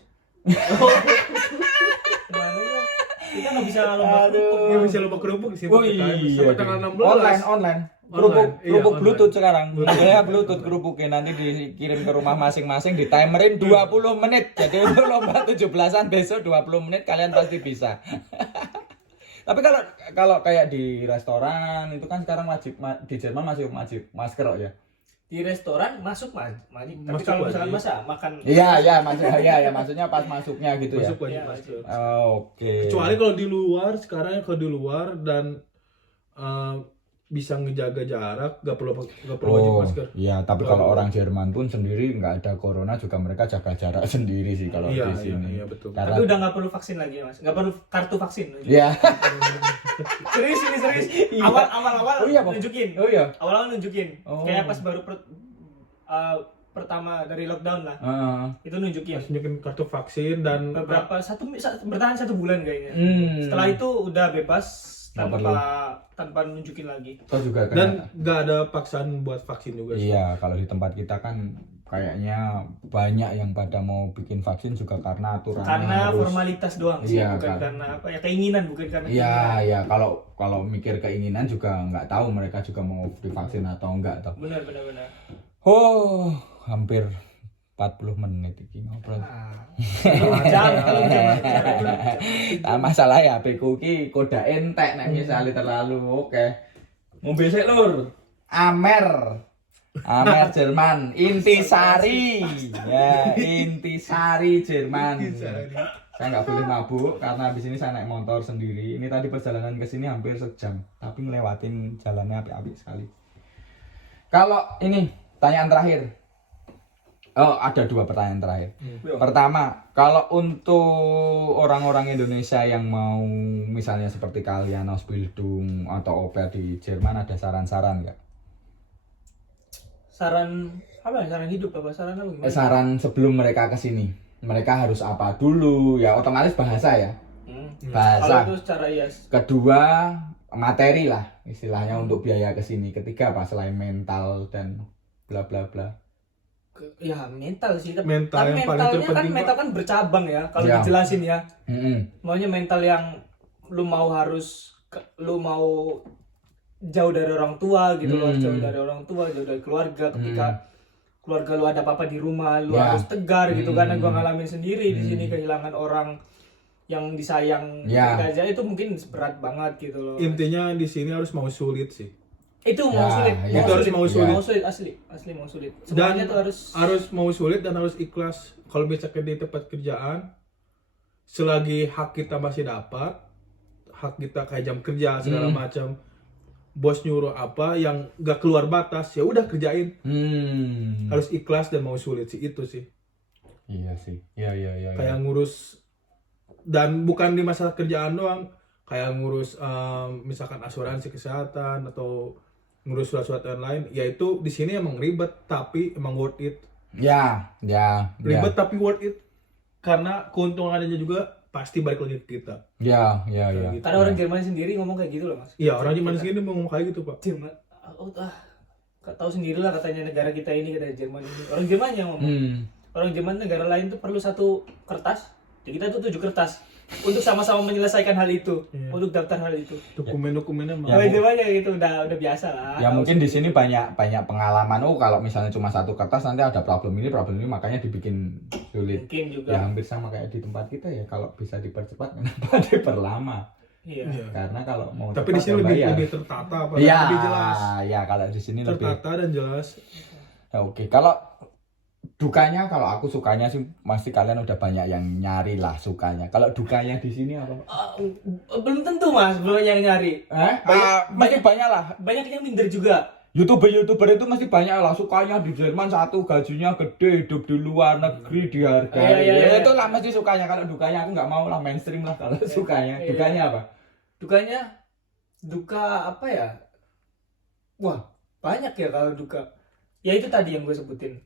Gimana ya? Kita nggak bisa lomba kerupuk. Ya bisa lupa kerupuk sih. Oh PPKM. iya. Sampai tanggal 16. Online. Online, iya, Kerupuk online. Bluetooth sekarang. Ya Bluetooth kerupuknya nanti dikirim ke rumah masing-masing, ditimerin 20 menit. Jadi untuk lomba 17-an besok 20 menit kalian pasti bisa. Tapi kalau kayak di restoran itu kan sekarang wajib di Jerman masih wajib masker kok ya. Di restoran masuk Mas. Tapi Masuk kalau misalkan wajib. makan Maksudnya pas masuknya gitu ya. Masuk wajib Iya, masker. Oke. Kecuali kalau di luar, sekarang kalau di luar dan bisa ngejaga jarak, gak perlu wajib masker. Iya, tapi kalau orang Jerman pun sendiri nggak ada corona juga mereka jaga jarak sendiri sih kalau Iya, di sini. iya, betul. Karena Tapi udah nggak perlu vaksin lagi Mas. Nggak perlu kartu vaksin. Iya. Serius ini serius. Iya. Awal-awal Oh iya, Bang. nunjukin. Oh iya. Awal-awal nunjukin. Oh. Kayak pas baru pertama dari lockdown lah. Itu nunjukin. Harus nunjukin kartu vaksin dan Bertahan 1 bulan kayaknya. Setelah itu udah bebas Nggak tanpa nunjukin lagi. Toh juga dan kayak nggak ada paksaan buat vaksin juga sih. iya, kalau di tempat kita kan kayaknya banyak yang pada mau bikin vaksin juga karena aturannya Karena harus. formalitas doang sih, Iya, bukan kan. karena apa ya keinginan, bukan karena Iya, keinginan. ya kalau mikir keinginan juga nggak tahu mereka juga mau divaksin atau enggak toh. Benar. Oh, hampir 40 menit ini ngobrol. Jangan Masalah ya HP ku ki kode entek nek misale terlalu oke. Ngombe sik lur. Amer Jerman, Intisari. Ya, Intisari Jerman. Saya nggak boleh mabuk karena habis ini saya naik motor sendiri. Ini tadi perjalanan ke sini hampir sejam, tapi ngelewatin jalannya apik-apik sekali. Kalau ini pertanyaan terakhir. Oh, ada 2 pertanyaan terakhir. Pertama, kalau untuk orang-orang Indonesia yang mau misalnya seperti kalian Ausbildung atau au pair di Jerman, ada saran-saran nggak? Saran apa? Saran hidup apa? Saran apa gimana? Saran sebelum mereka ke sini. Mereka harus apa dulu? Ya otomatis bahasa ya. Bahasa. Kalau itu secara Kedua, materi lah istilahnya untuk biaya ke sini. Ketiga apa selain mental dan bla bla bla. ya mental sih. Mental Kan yang paling mentalnya terpenting, mental kan bercabang ya. Kalau Ya. dijelasin ya. Mm-mm. Maunya mental yang lu mau jauh dari orang tua gitu loh, jauh dari orang tua, jauh dari keluarga. Ketika keluarga lu ada apa-apa di rumah, lu Ya. harus tegar gitu. Karena gua ngalamin sendiri di sini kehilangan orang yang disayang Ya. aja itu mungkin berat banget gitu loh. Intinya di sini harus mau sulit sih. Itu Ya, mau sulit, ya. Itu harus mau sulit. mau sulit asli mau sulit. Semuanya tuh harus mau sulit dan harus ikhlas. Kalau misalkan di tempat kerjaan, selagi hak kita masih dapat, hak kita kayak jam kerja segala macam, bos nyuruh apa yang gak keluar batas, ya udah kerjain. Harus ikhlas dan mau sulit sih, itu sih. Iya sih. Iya. Kayak ngurus, dan bukan di masalah kerjaan doang, kayak ngurus misalkan asuransi kesehatan atau ngurus surat-surat yang lain, ya itu di sini emang ribet tapi emang worth it. Ya, ya. Ribet tapi worth it. Karena keuntungannya juga pasti balik lagi ke kita. Ya, ya, ya. Gitu. Karena orang Jerman sendiri ngomong kayak gitu loh mas. Iya, orang Jerman sendiri mau ngomong kayak gitu, Pak. Jerman, tahu sendiri lah katanya negara kita ini, katanya Jerman ini. Orang Jerman yang ngomong. Orang Jerman negara lain tuh perlu 1 kertas, di kita tuh 7 kertas untuk sama-sama menyelesaikan hal itu, untuk daftar hal itu. Dokumen-dokumennya mah. Orang Jerman ya gitu udah biasa lah. Ya mungkin di sini banyak pengalaman. Oh, kalau misalnya cuma 1 kertas nanti ada problem ini makanya dibikin sulit. Mungkin juga. Ya hampir sama kayak di tempat kita ya. Kalau bisa dipercepat kenapa diperlama? Iya. Karena kalau mau Tapi di sini lebih tertata, Pak. Iya, Lebih jelas. ya kalau di sini lebih Tertata dan jelas. ya, oke. Kalau dukanya, kalau aku sukanya sih masih kalian udah banyak yang nyari lah sukanya. Kalau dukanya di sini apa? Belum tentu mas, belum yang nyari. Banyak lah. Banyak yang minder juga. YouTuber itu masih banyak lah sukanya di Jerman, satu gajinya gede, hidup di luar negeri dihargai. Iya. Itu lah mesti sukanya. Kalau dukanya aku nggak mau lah mainstream lah kalau sukanya. Iya. Dukanya apa? Duka apa ya? Wah banyak ya kalau duka. Ya itu tadi yang gue sebutin.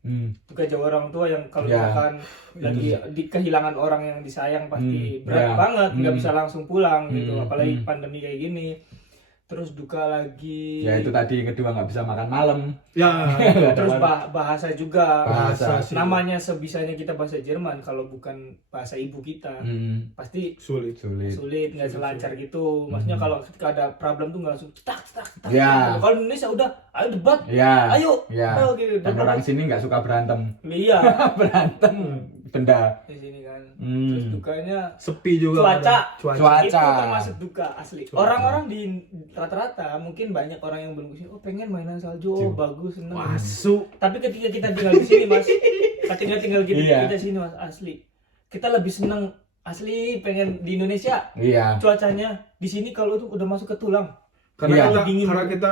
Duka jauh orang tua yang kalau misalkan lagi di kehilangan orang yang disayang pasti berat banget, nggak bisa langsung pulang gitu. Apalagi pandemi kayak gini. Terus duka lagi. Ya itu tadi yang kedua nggak bisa makan malam. Ya. Terus bahasa juga. Bahasa sih. Namanya sebisanya kita bahasa Jerman, kalau bukan bahasa ibu kita pasti Sulit. nggak selancar gitu. Maksudnya kalau ketika ada problem tuh nggak langsung cetak. Ya. Kalau di Indonesia udah ayo debat, Ya. ayo. Ya. Oh, gitu. Dan orang sini nggak suka berantem. Iya Berantem benda. di sini kan. Terus dukanya Sepi juga. cuaca. Itu Cuaca. termasuk duka asli. Orang-orang di rata-rata mungkin banyak orang yang bermusik, oh pengen mainan salju, bagus, seneng. Masuk. Tapi ketika kita tinggal di sini mas, ketika tinggal kita di sini mas, asli kita lebih seneng asli pengen di Indonesia. Iya. Cuacanya di sini kalau tuh udah masuk ke tulang. Karena dingin. karena kita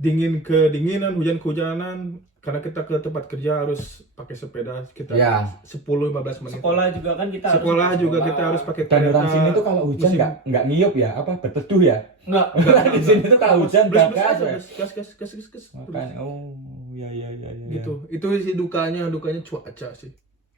dingin kedinginan, hujan kehujanan. Karena kita ke tempat kerja harus pakai sepeda sekitar 10-15 menit. Sekolah juga kan kita kita harus pakai Dan kereta. orang sini tuh kalau hujan nggak ngiyup ya, apa berteduh ya? Enggak. Di sini tuh kalau hujan gas. gas. Makan. Oh, ya. Gitu. Itu sih dukanya cuaca sih.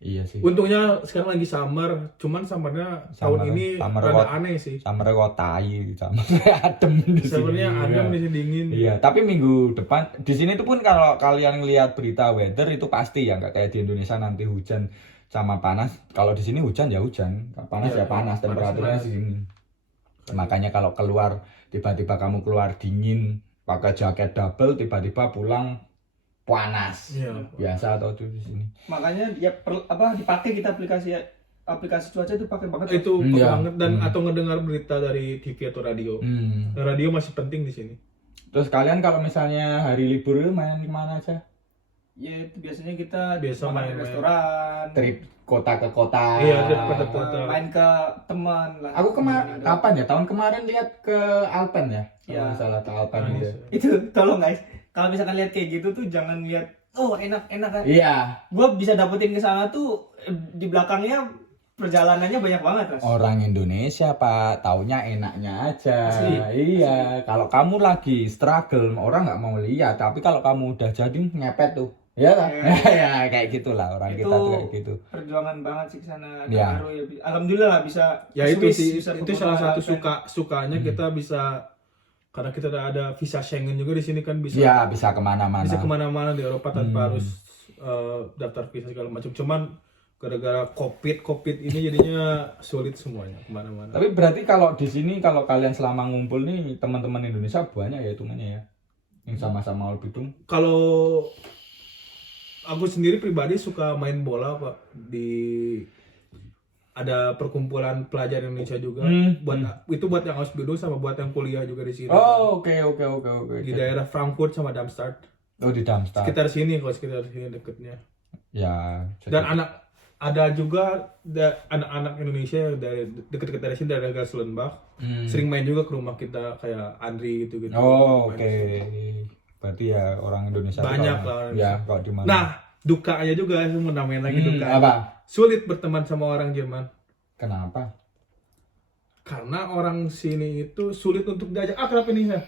Iya sih. Untungnya sekarang lagi summer, cuman summernya tahun ini rada aneh sih. Summer kok tai, summer adem di sini. Sebenarnya adem di sini dingin. Iya, tapi minggu depan di sini tuh pun kalau kalian lihat berita weather itu pasti ya nggak kayak di Indonesia nanti hujan sama panas. Kalau di sini hujan ya hujan, panas ya panas, temperaturnya sini. Makanya kalau keluar tiba-tiba kamu keluar dingin, pakai jaket double, tiba-tiba pulang panas. Biasa atau tuh di sini. Makanya ya dipakai kita aplikasi cuaca itu pakai banget. Itu banget dan atau ngedengar berita dari TV atau radio. Radio masih penting di sini. Terus kalian kalau misalnya hari libur itu main kemana aja? Ya itu biasanya kita main di restoran, Trip kota ke kota. Iya, trip ke kota. main ke teman lah. Aku kapan ya? Tahun kemarin lihat ke Alpen ya. Kalau misalnya ke Alpen gitu. Itu tolong guys, kalau misalkan lihat kayak gitu tuh jangan lihat enak kan. Iya. Gua bisa dapetin ke sana tuh di belakangnya perjalanannya banyak banget mas. Orang Indonesia Pak, taunya enaknya aja. Asli. Iya. Kalau kamu lagi struggle, orang nggak mau lihat. Tapi kalau kamu udah jadi ngepet tuh, ya lah. Ya kayak gitulah orang kita tuh kayak gitu. Perjuangan banget sih ke sana. Iya. Alhamdulillah lah bisa. Ya itu Swiss, sih, bisa itu ke salah satu Alpen. sukanya kita bisa, karena kita ada visa Schengen juga di sini kan bisa. Ya bisa kemana-mana. Bisa kemana-mana di Eropa tanpa harus daftar visa segala macam. Cuman gara-gara COVID ini jadinya sulit semuanya kemana-mana. Tapi berarti kalau di sini kalau kalian selama ngumpul nih teman-teman Indonesia banyak ya hitungannya ya, yang sama-sama All Bidung. Kalau aku sendiri pribadi suka main bola Pak, ada perkumpulan pelajar Indonesia juga. Itu buat yang Ausbildung sama buat yang kuliah juga di sini. Oh, oke. Di daerah Frankfurt sama Darmstadt. Oh, di Darmstadt. Sekitar sini deketnya. Ya. Dan ada juga anak-anak Indonesia yang dari dekat-dekat dari sini, dari Gaslenbach. Sering main juga ke rumah kita kayak Andri gitu. Oh, oke. Berarti ya orang Indonesia banyak kalau, lah. Ya, kalau di mana. Nah, dukanya juga mau namain lagi duka. Apa? Sulit berteman sama orang Jerman. Kenapa? Karena orang sini itu sulit untuk diajak akrab ini ya.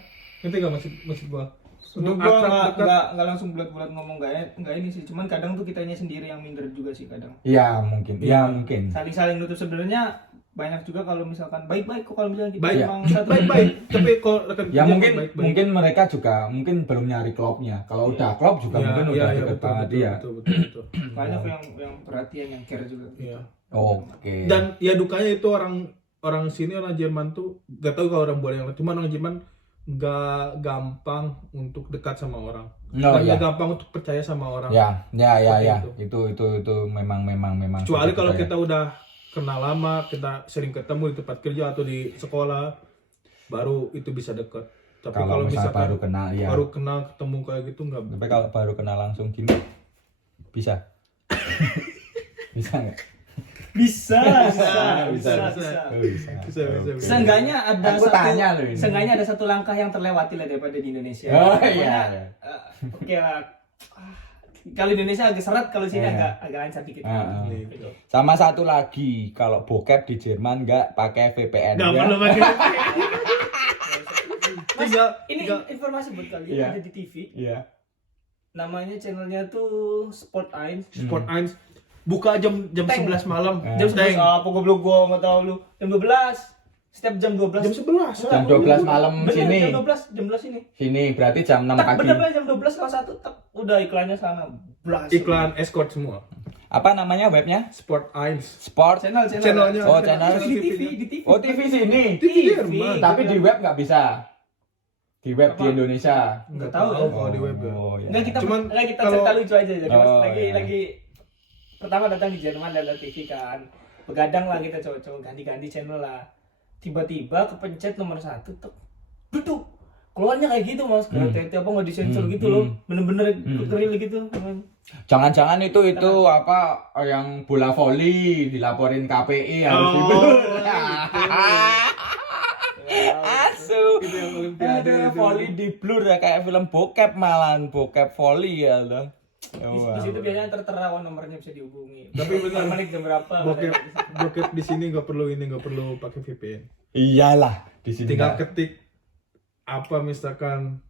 Ngerti gak maksud gua? Untuk Untuk gua akrab dekat. nggak langsung bulat-bulat ngomong nggak ini sih, cuman kadang tuh kitanya sendiri yang minder juga sih kadang. Ya mungkin, ya mungkin. Saling nutup sebenarnya banyak juga kalau misalkan baik-baik kok kalau misalnya kita Baik, emang satu baik-baik. Tapi kalau rekan Ya kerja mungkin baik-baik. mungkin mereka juga mungkin belum nyari klubnya. Kalau udah klub juga Iya, mungkin iya, udah iya, deket betul, banget betul, ya. betul. banyak yang perhatian yang care juga. Iya. Oke. Dan ya dukanya itu orang sini, orang Jerman tuh gak tahu kalau orang boleh yang lain. Cuman orang Jerman gak gampang untuk dekat sama orang. Oh, Dan iya. gak gampang untuk percaya sama orang. Ya. Seperti Itu memang. Kecuali kalau seperti kita udah kenal lama, kita sering ketemu di tempat kerja atau di sekolah, baru itu bisa dekat. Tapi kalau kalau misalnya misalkan baru kenal ya. baru kenal ketemu kayak gitu nggak. Tapi kalau baru kenal langsung gini bisa. Bisa nggak? Bisa. Bisa. Seenggaknya ada Aku satu tanya loh ini. seenggaknya ada satu langkah yang terlewati lah daripada di Indonesia. Oh, Pokoknya, iya. Oke lah. Kalau Indonesia agak seret, kalau sini Iya. agak lancar dikit. Ah, ah. Gitu. Sama satu lagi, kalau bokep di Jerman nggak pakai VPN. Nggak ya? perlu pakai. Mas, Tinggal ini tinggal informasi buat kalian Iya. ada di TV. Iya. Namanya channelnya tuh Sport 1. Sport 1 buka jam Teng. 11 malam. Jam Teng. 11 apa goblok gua enggak tahu lu. Jam 12. Setiap jam 12. Jam 11. Jam 12 malam Bener, sini. Jam 12 ini. Sini berarti jam 6 Tak pagi. bener jam 12 kelas 1 tak udah iklannya sana. Blas. Iklan escort semua. Apa namanya webnya? Sport 1. Sport. Channelnya. Oh, channel. di TV, di TV. Oh, TV sini. TV Jerman. Tapi di web nggak bisa. Di web di Apa? Indonesia. Enggak tahu ya. Oh, di web ya. Oh, ya. Enggak kita Cuman kita kalau- cerita lucu aja jadi Mas. Oh, iya. Lagi pertama datang di Jerman ada TV kan. Begadang lah kita cowok-cowok ganti-ganti channel lah. Tiba-tiba kepencet nomor 1 tuh. Duduk. Keluarnya kayak gitu Mas. Kayak tete apa nggak disensor gitu loh. Bener-bener real gitu. Jangan-jangan itu apa yang bola voli dilaporin KPI harus Oh, diblur. Ya, Asu. Itu yang Olimpiade Aduh, itu. voli di blur ya kayak film bokep malan, bokep voli ya loh. Di situ biasanya tertera nomornya bisa dihubungi. Tapi benar. Menit jam berapa? Bokep di sini nggak perlu pakai VPN. Iyalah, di sini. Tinggal ketik apa misalkan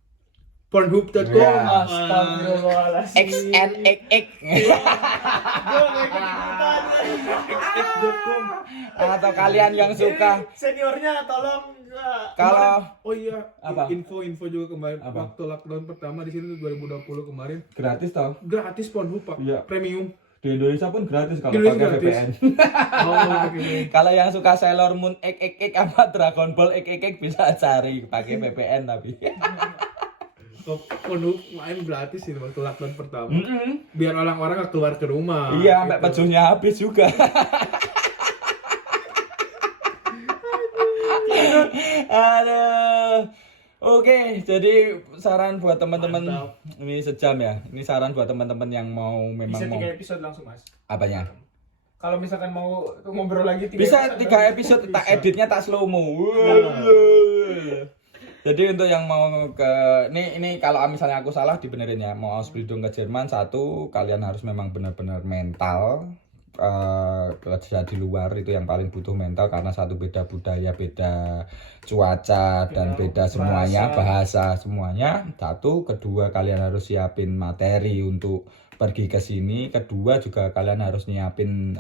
pornhub.com. Ya. Astagfirullahaladzim. XNXX xx.com. atau kalian yang suka Seniornya tolong. kalau Oh iya, Apa? info juga kemarin Apa? waktu lockdown pertama di sini 2020 kemarin gratis tau gratis Pornhub Pak. Iya. Premium. di Indonesia pun gratis kalau Di Indonesia pakai gratis. VPN. Oh, oke. Kalau yang suka Sailor Moon XXX apa Dragon Ball XXX bisa cari pakai VPN tapi. Oh, Pornhub main gratis ini waktu lockdown pertama. Mm-mm. Biar orang-orang nggak keluar ke rumah. Iya, sampai gitu. pejunya habis juga. Aduh. Oke, jadi saran buat teman-teman Mantap. ini sejam ya. Ini saran buat teman-teman yang mau memang Bisa mau 3 episode langsung Mas. apanya? Kalau misalkan mau ngobrol lagi 3 Bisa 3 episode tak editnya tak slow mo. Jadi untuk yang mau ke ini kalau misalnya aku salah dibenerin ya, mau Ausbildung ke Jerman, satu kalian harus memang benar-benar mental kerja di luar itu yang paling butuh mental karena satu beda budaya, beda cuaca dan beda semuanya, bahasa semuanya. Satu, kedua kalian harus siapin materi untuk pergi ke sini. Kedua juga kalian harus nyiapin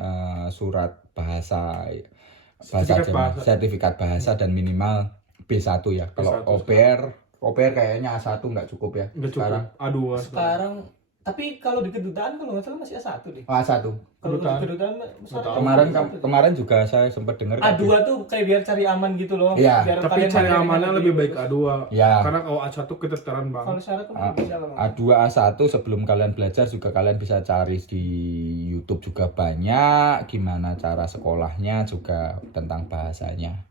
surat bahasa Jerman, sertifikat bahasa dan minimal B1 ya. Kalau au pair kayaknya A1 nggak cukup ya. Nggak cukup. Sekarang A2. Sekarang tapi kalau di kedutaan kalau nggak salah masih A1 deh. A1. Kalau di Kedutaan. kedutaan Kemarin juga saya sempat dengar A2 tuh kayak biar cari aman gitu loh. Iya. Biar Tapi kalian cari materi amannya yang lebih baik bagus. A2. Ya. Karena kalau A1 keteteran Kalau banget. syarat kan bisa kalau nggak A2 A1 sebelum kalian belajar juga kalian bisa cari di YouTube juga banyak gimana cara sekolahnya juga tentang bahasanya.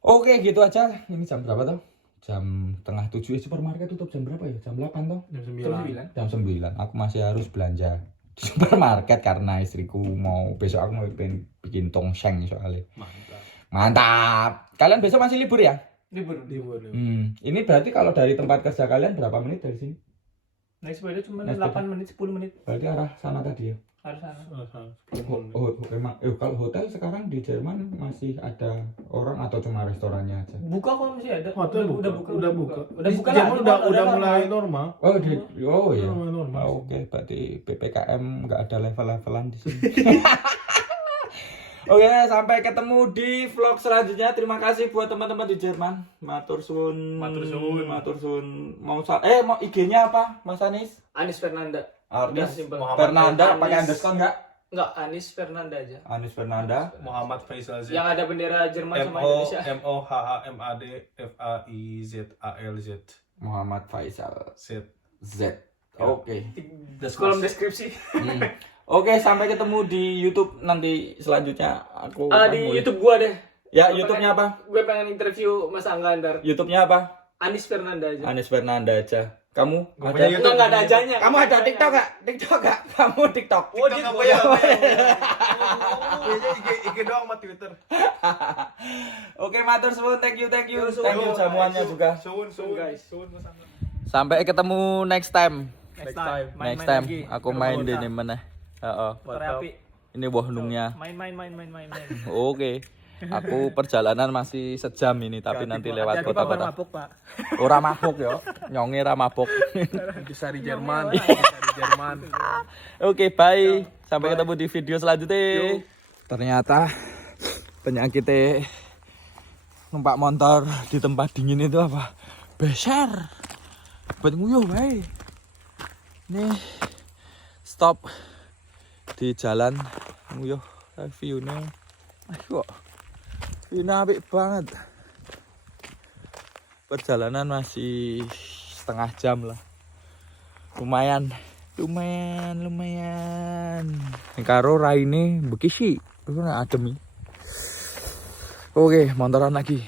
Oke, gitu aja. Ini jam berapa tuh? Jam tengah 7. Supermarket tutup jam berapa ya? Jam 8 toh? Jam salah. 9. Jam 9. Aku masih harus belanja di supermarket karena istriku mau besok aku mau bikin tongseng soalnya. Mantap. Mantap. Kalian besok masih libur ya? libur. Ini berarti kalau dari tempat kerja kalian berapa menit dari sini? Naik sepeda cuma Naik 8 menit 10 menit. Berarti arah sana tadi ya? Harus sana. Emang kalau hotel sekarang di Jerman masih ada orang atau cuma restorannya aja? Buka kok masih ada. Hotel udah buka. Udah Di buka Jerman lah. udah mulai normal. Oh ya. Normal. Oke, berarti PPKM nggak ada level-levelan di sini. Oke, sampai ketemu di vlog selanjutnya. Terima kasih buat teman-teman di Jerman. Matur suwun. Mau IG-nya apa, Mas Anis? Anis Fernanda. Anis Simple. Fernanda Anis. pakai underscore nggak? Enggak, Anis Fernanda aja. Anis Fernanda. Muhammad Faisal Z. Yang ada bendera Jerman sama Indonesia. MOHAMAD FAIZALZ. Muhammad Faisal Z. Z. Oke. Kolom deskripsi. Oke, sampai ketemu di YouTube nanti selanjutnya. Aku Di YouTube gua deh. Ya, YouTube-nya apa? Gue pengen interview Mas Angga ntar. YouTube-nya apa? Anis Fernanda aja. Anis Fernanda aja. Kamu Gua ada? punya YouTube. Enggak ada ajanya. Kamu ada TikTok nggak? TikTok nggak? Kamu TikTok? Oh, dia apa ya? IG doang sama Twitter. Oke, matur suwun. Thank you jamuannya juga. Suwun guys. Mas Angga. Sampai ketemu next time. Next time. Next time aku main di ini mana? Terapi. Ini wohnungnya. Main. Oke. Aku perjalanan masih sejam ini tapi nanti lewat Hati-hati Pak, kota-kota. mabuk, Pak. Ora mabuk yo. Nyonge ra mabuk. Bisa di Jerman. Oke, bye. Sampai ketemu di video selanjutnya. Ternyata penyakitnya numpak motor di tempat dingin itu apa? Beser. Bet nguyuh bae. Nih stop di jalan nguyuh view-nya. Ayo. View-nya apik banget. Perjalanan masih setengah jam lah. Lumayan. Karo raine bekisi, adem. Oke, montoran lagi.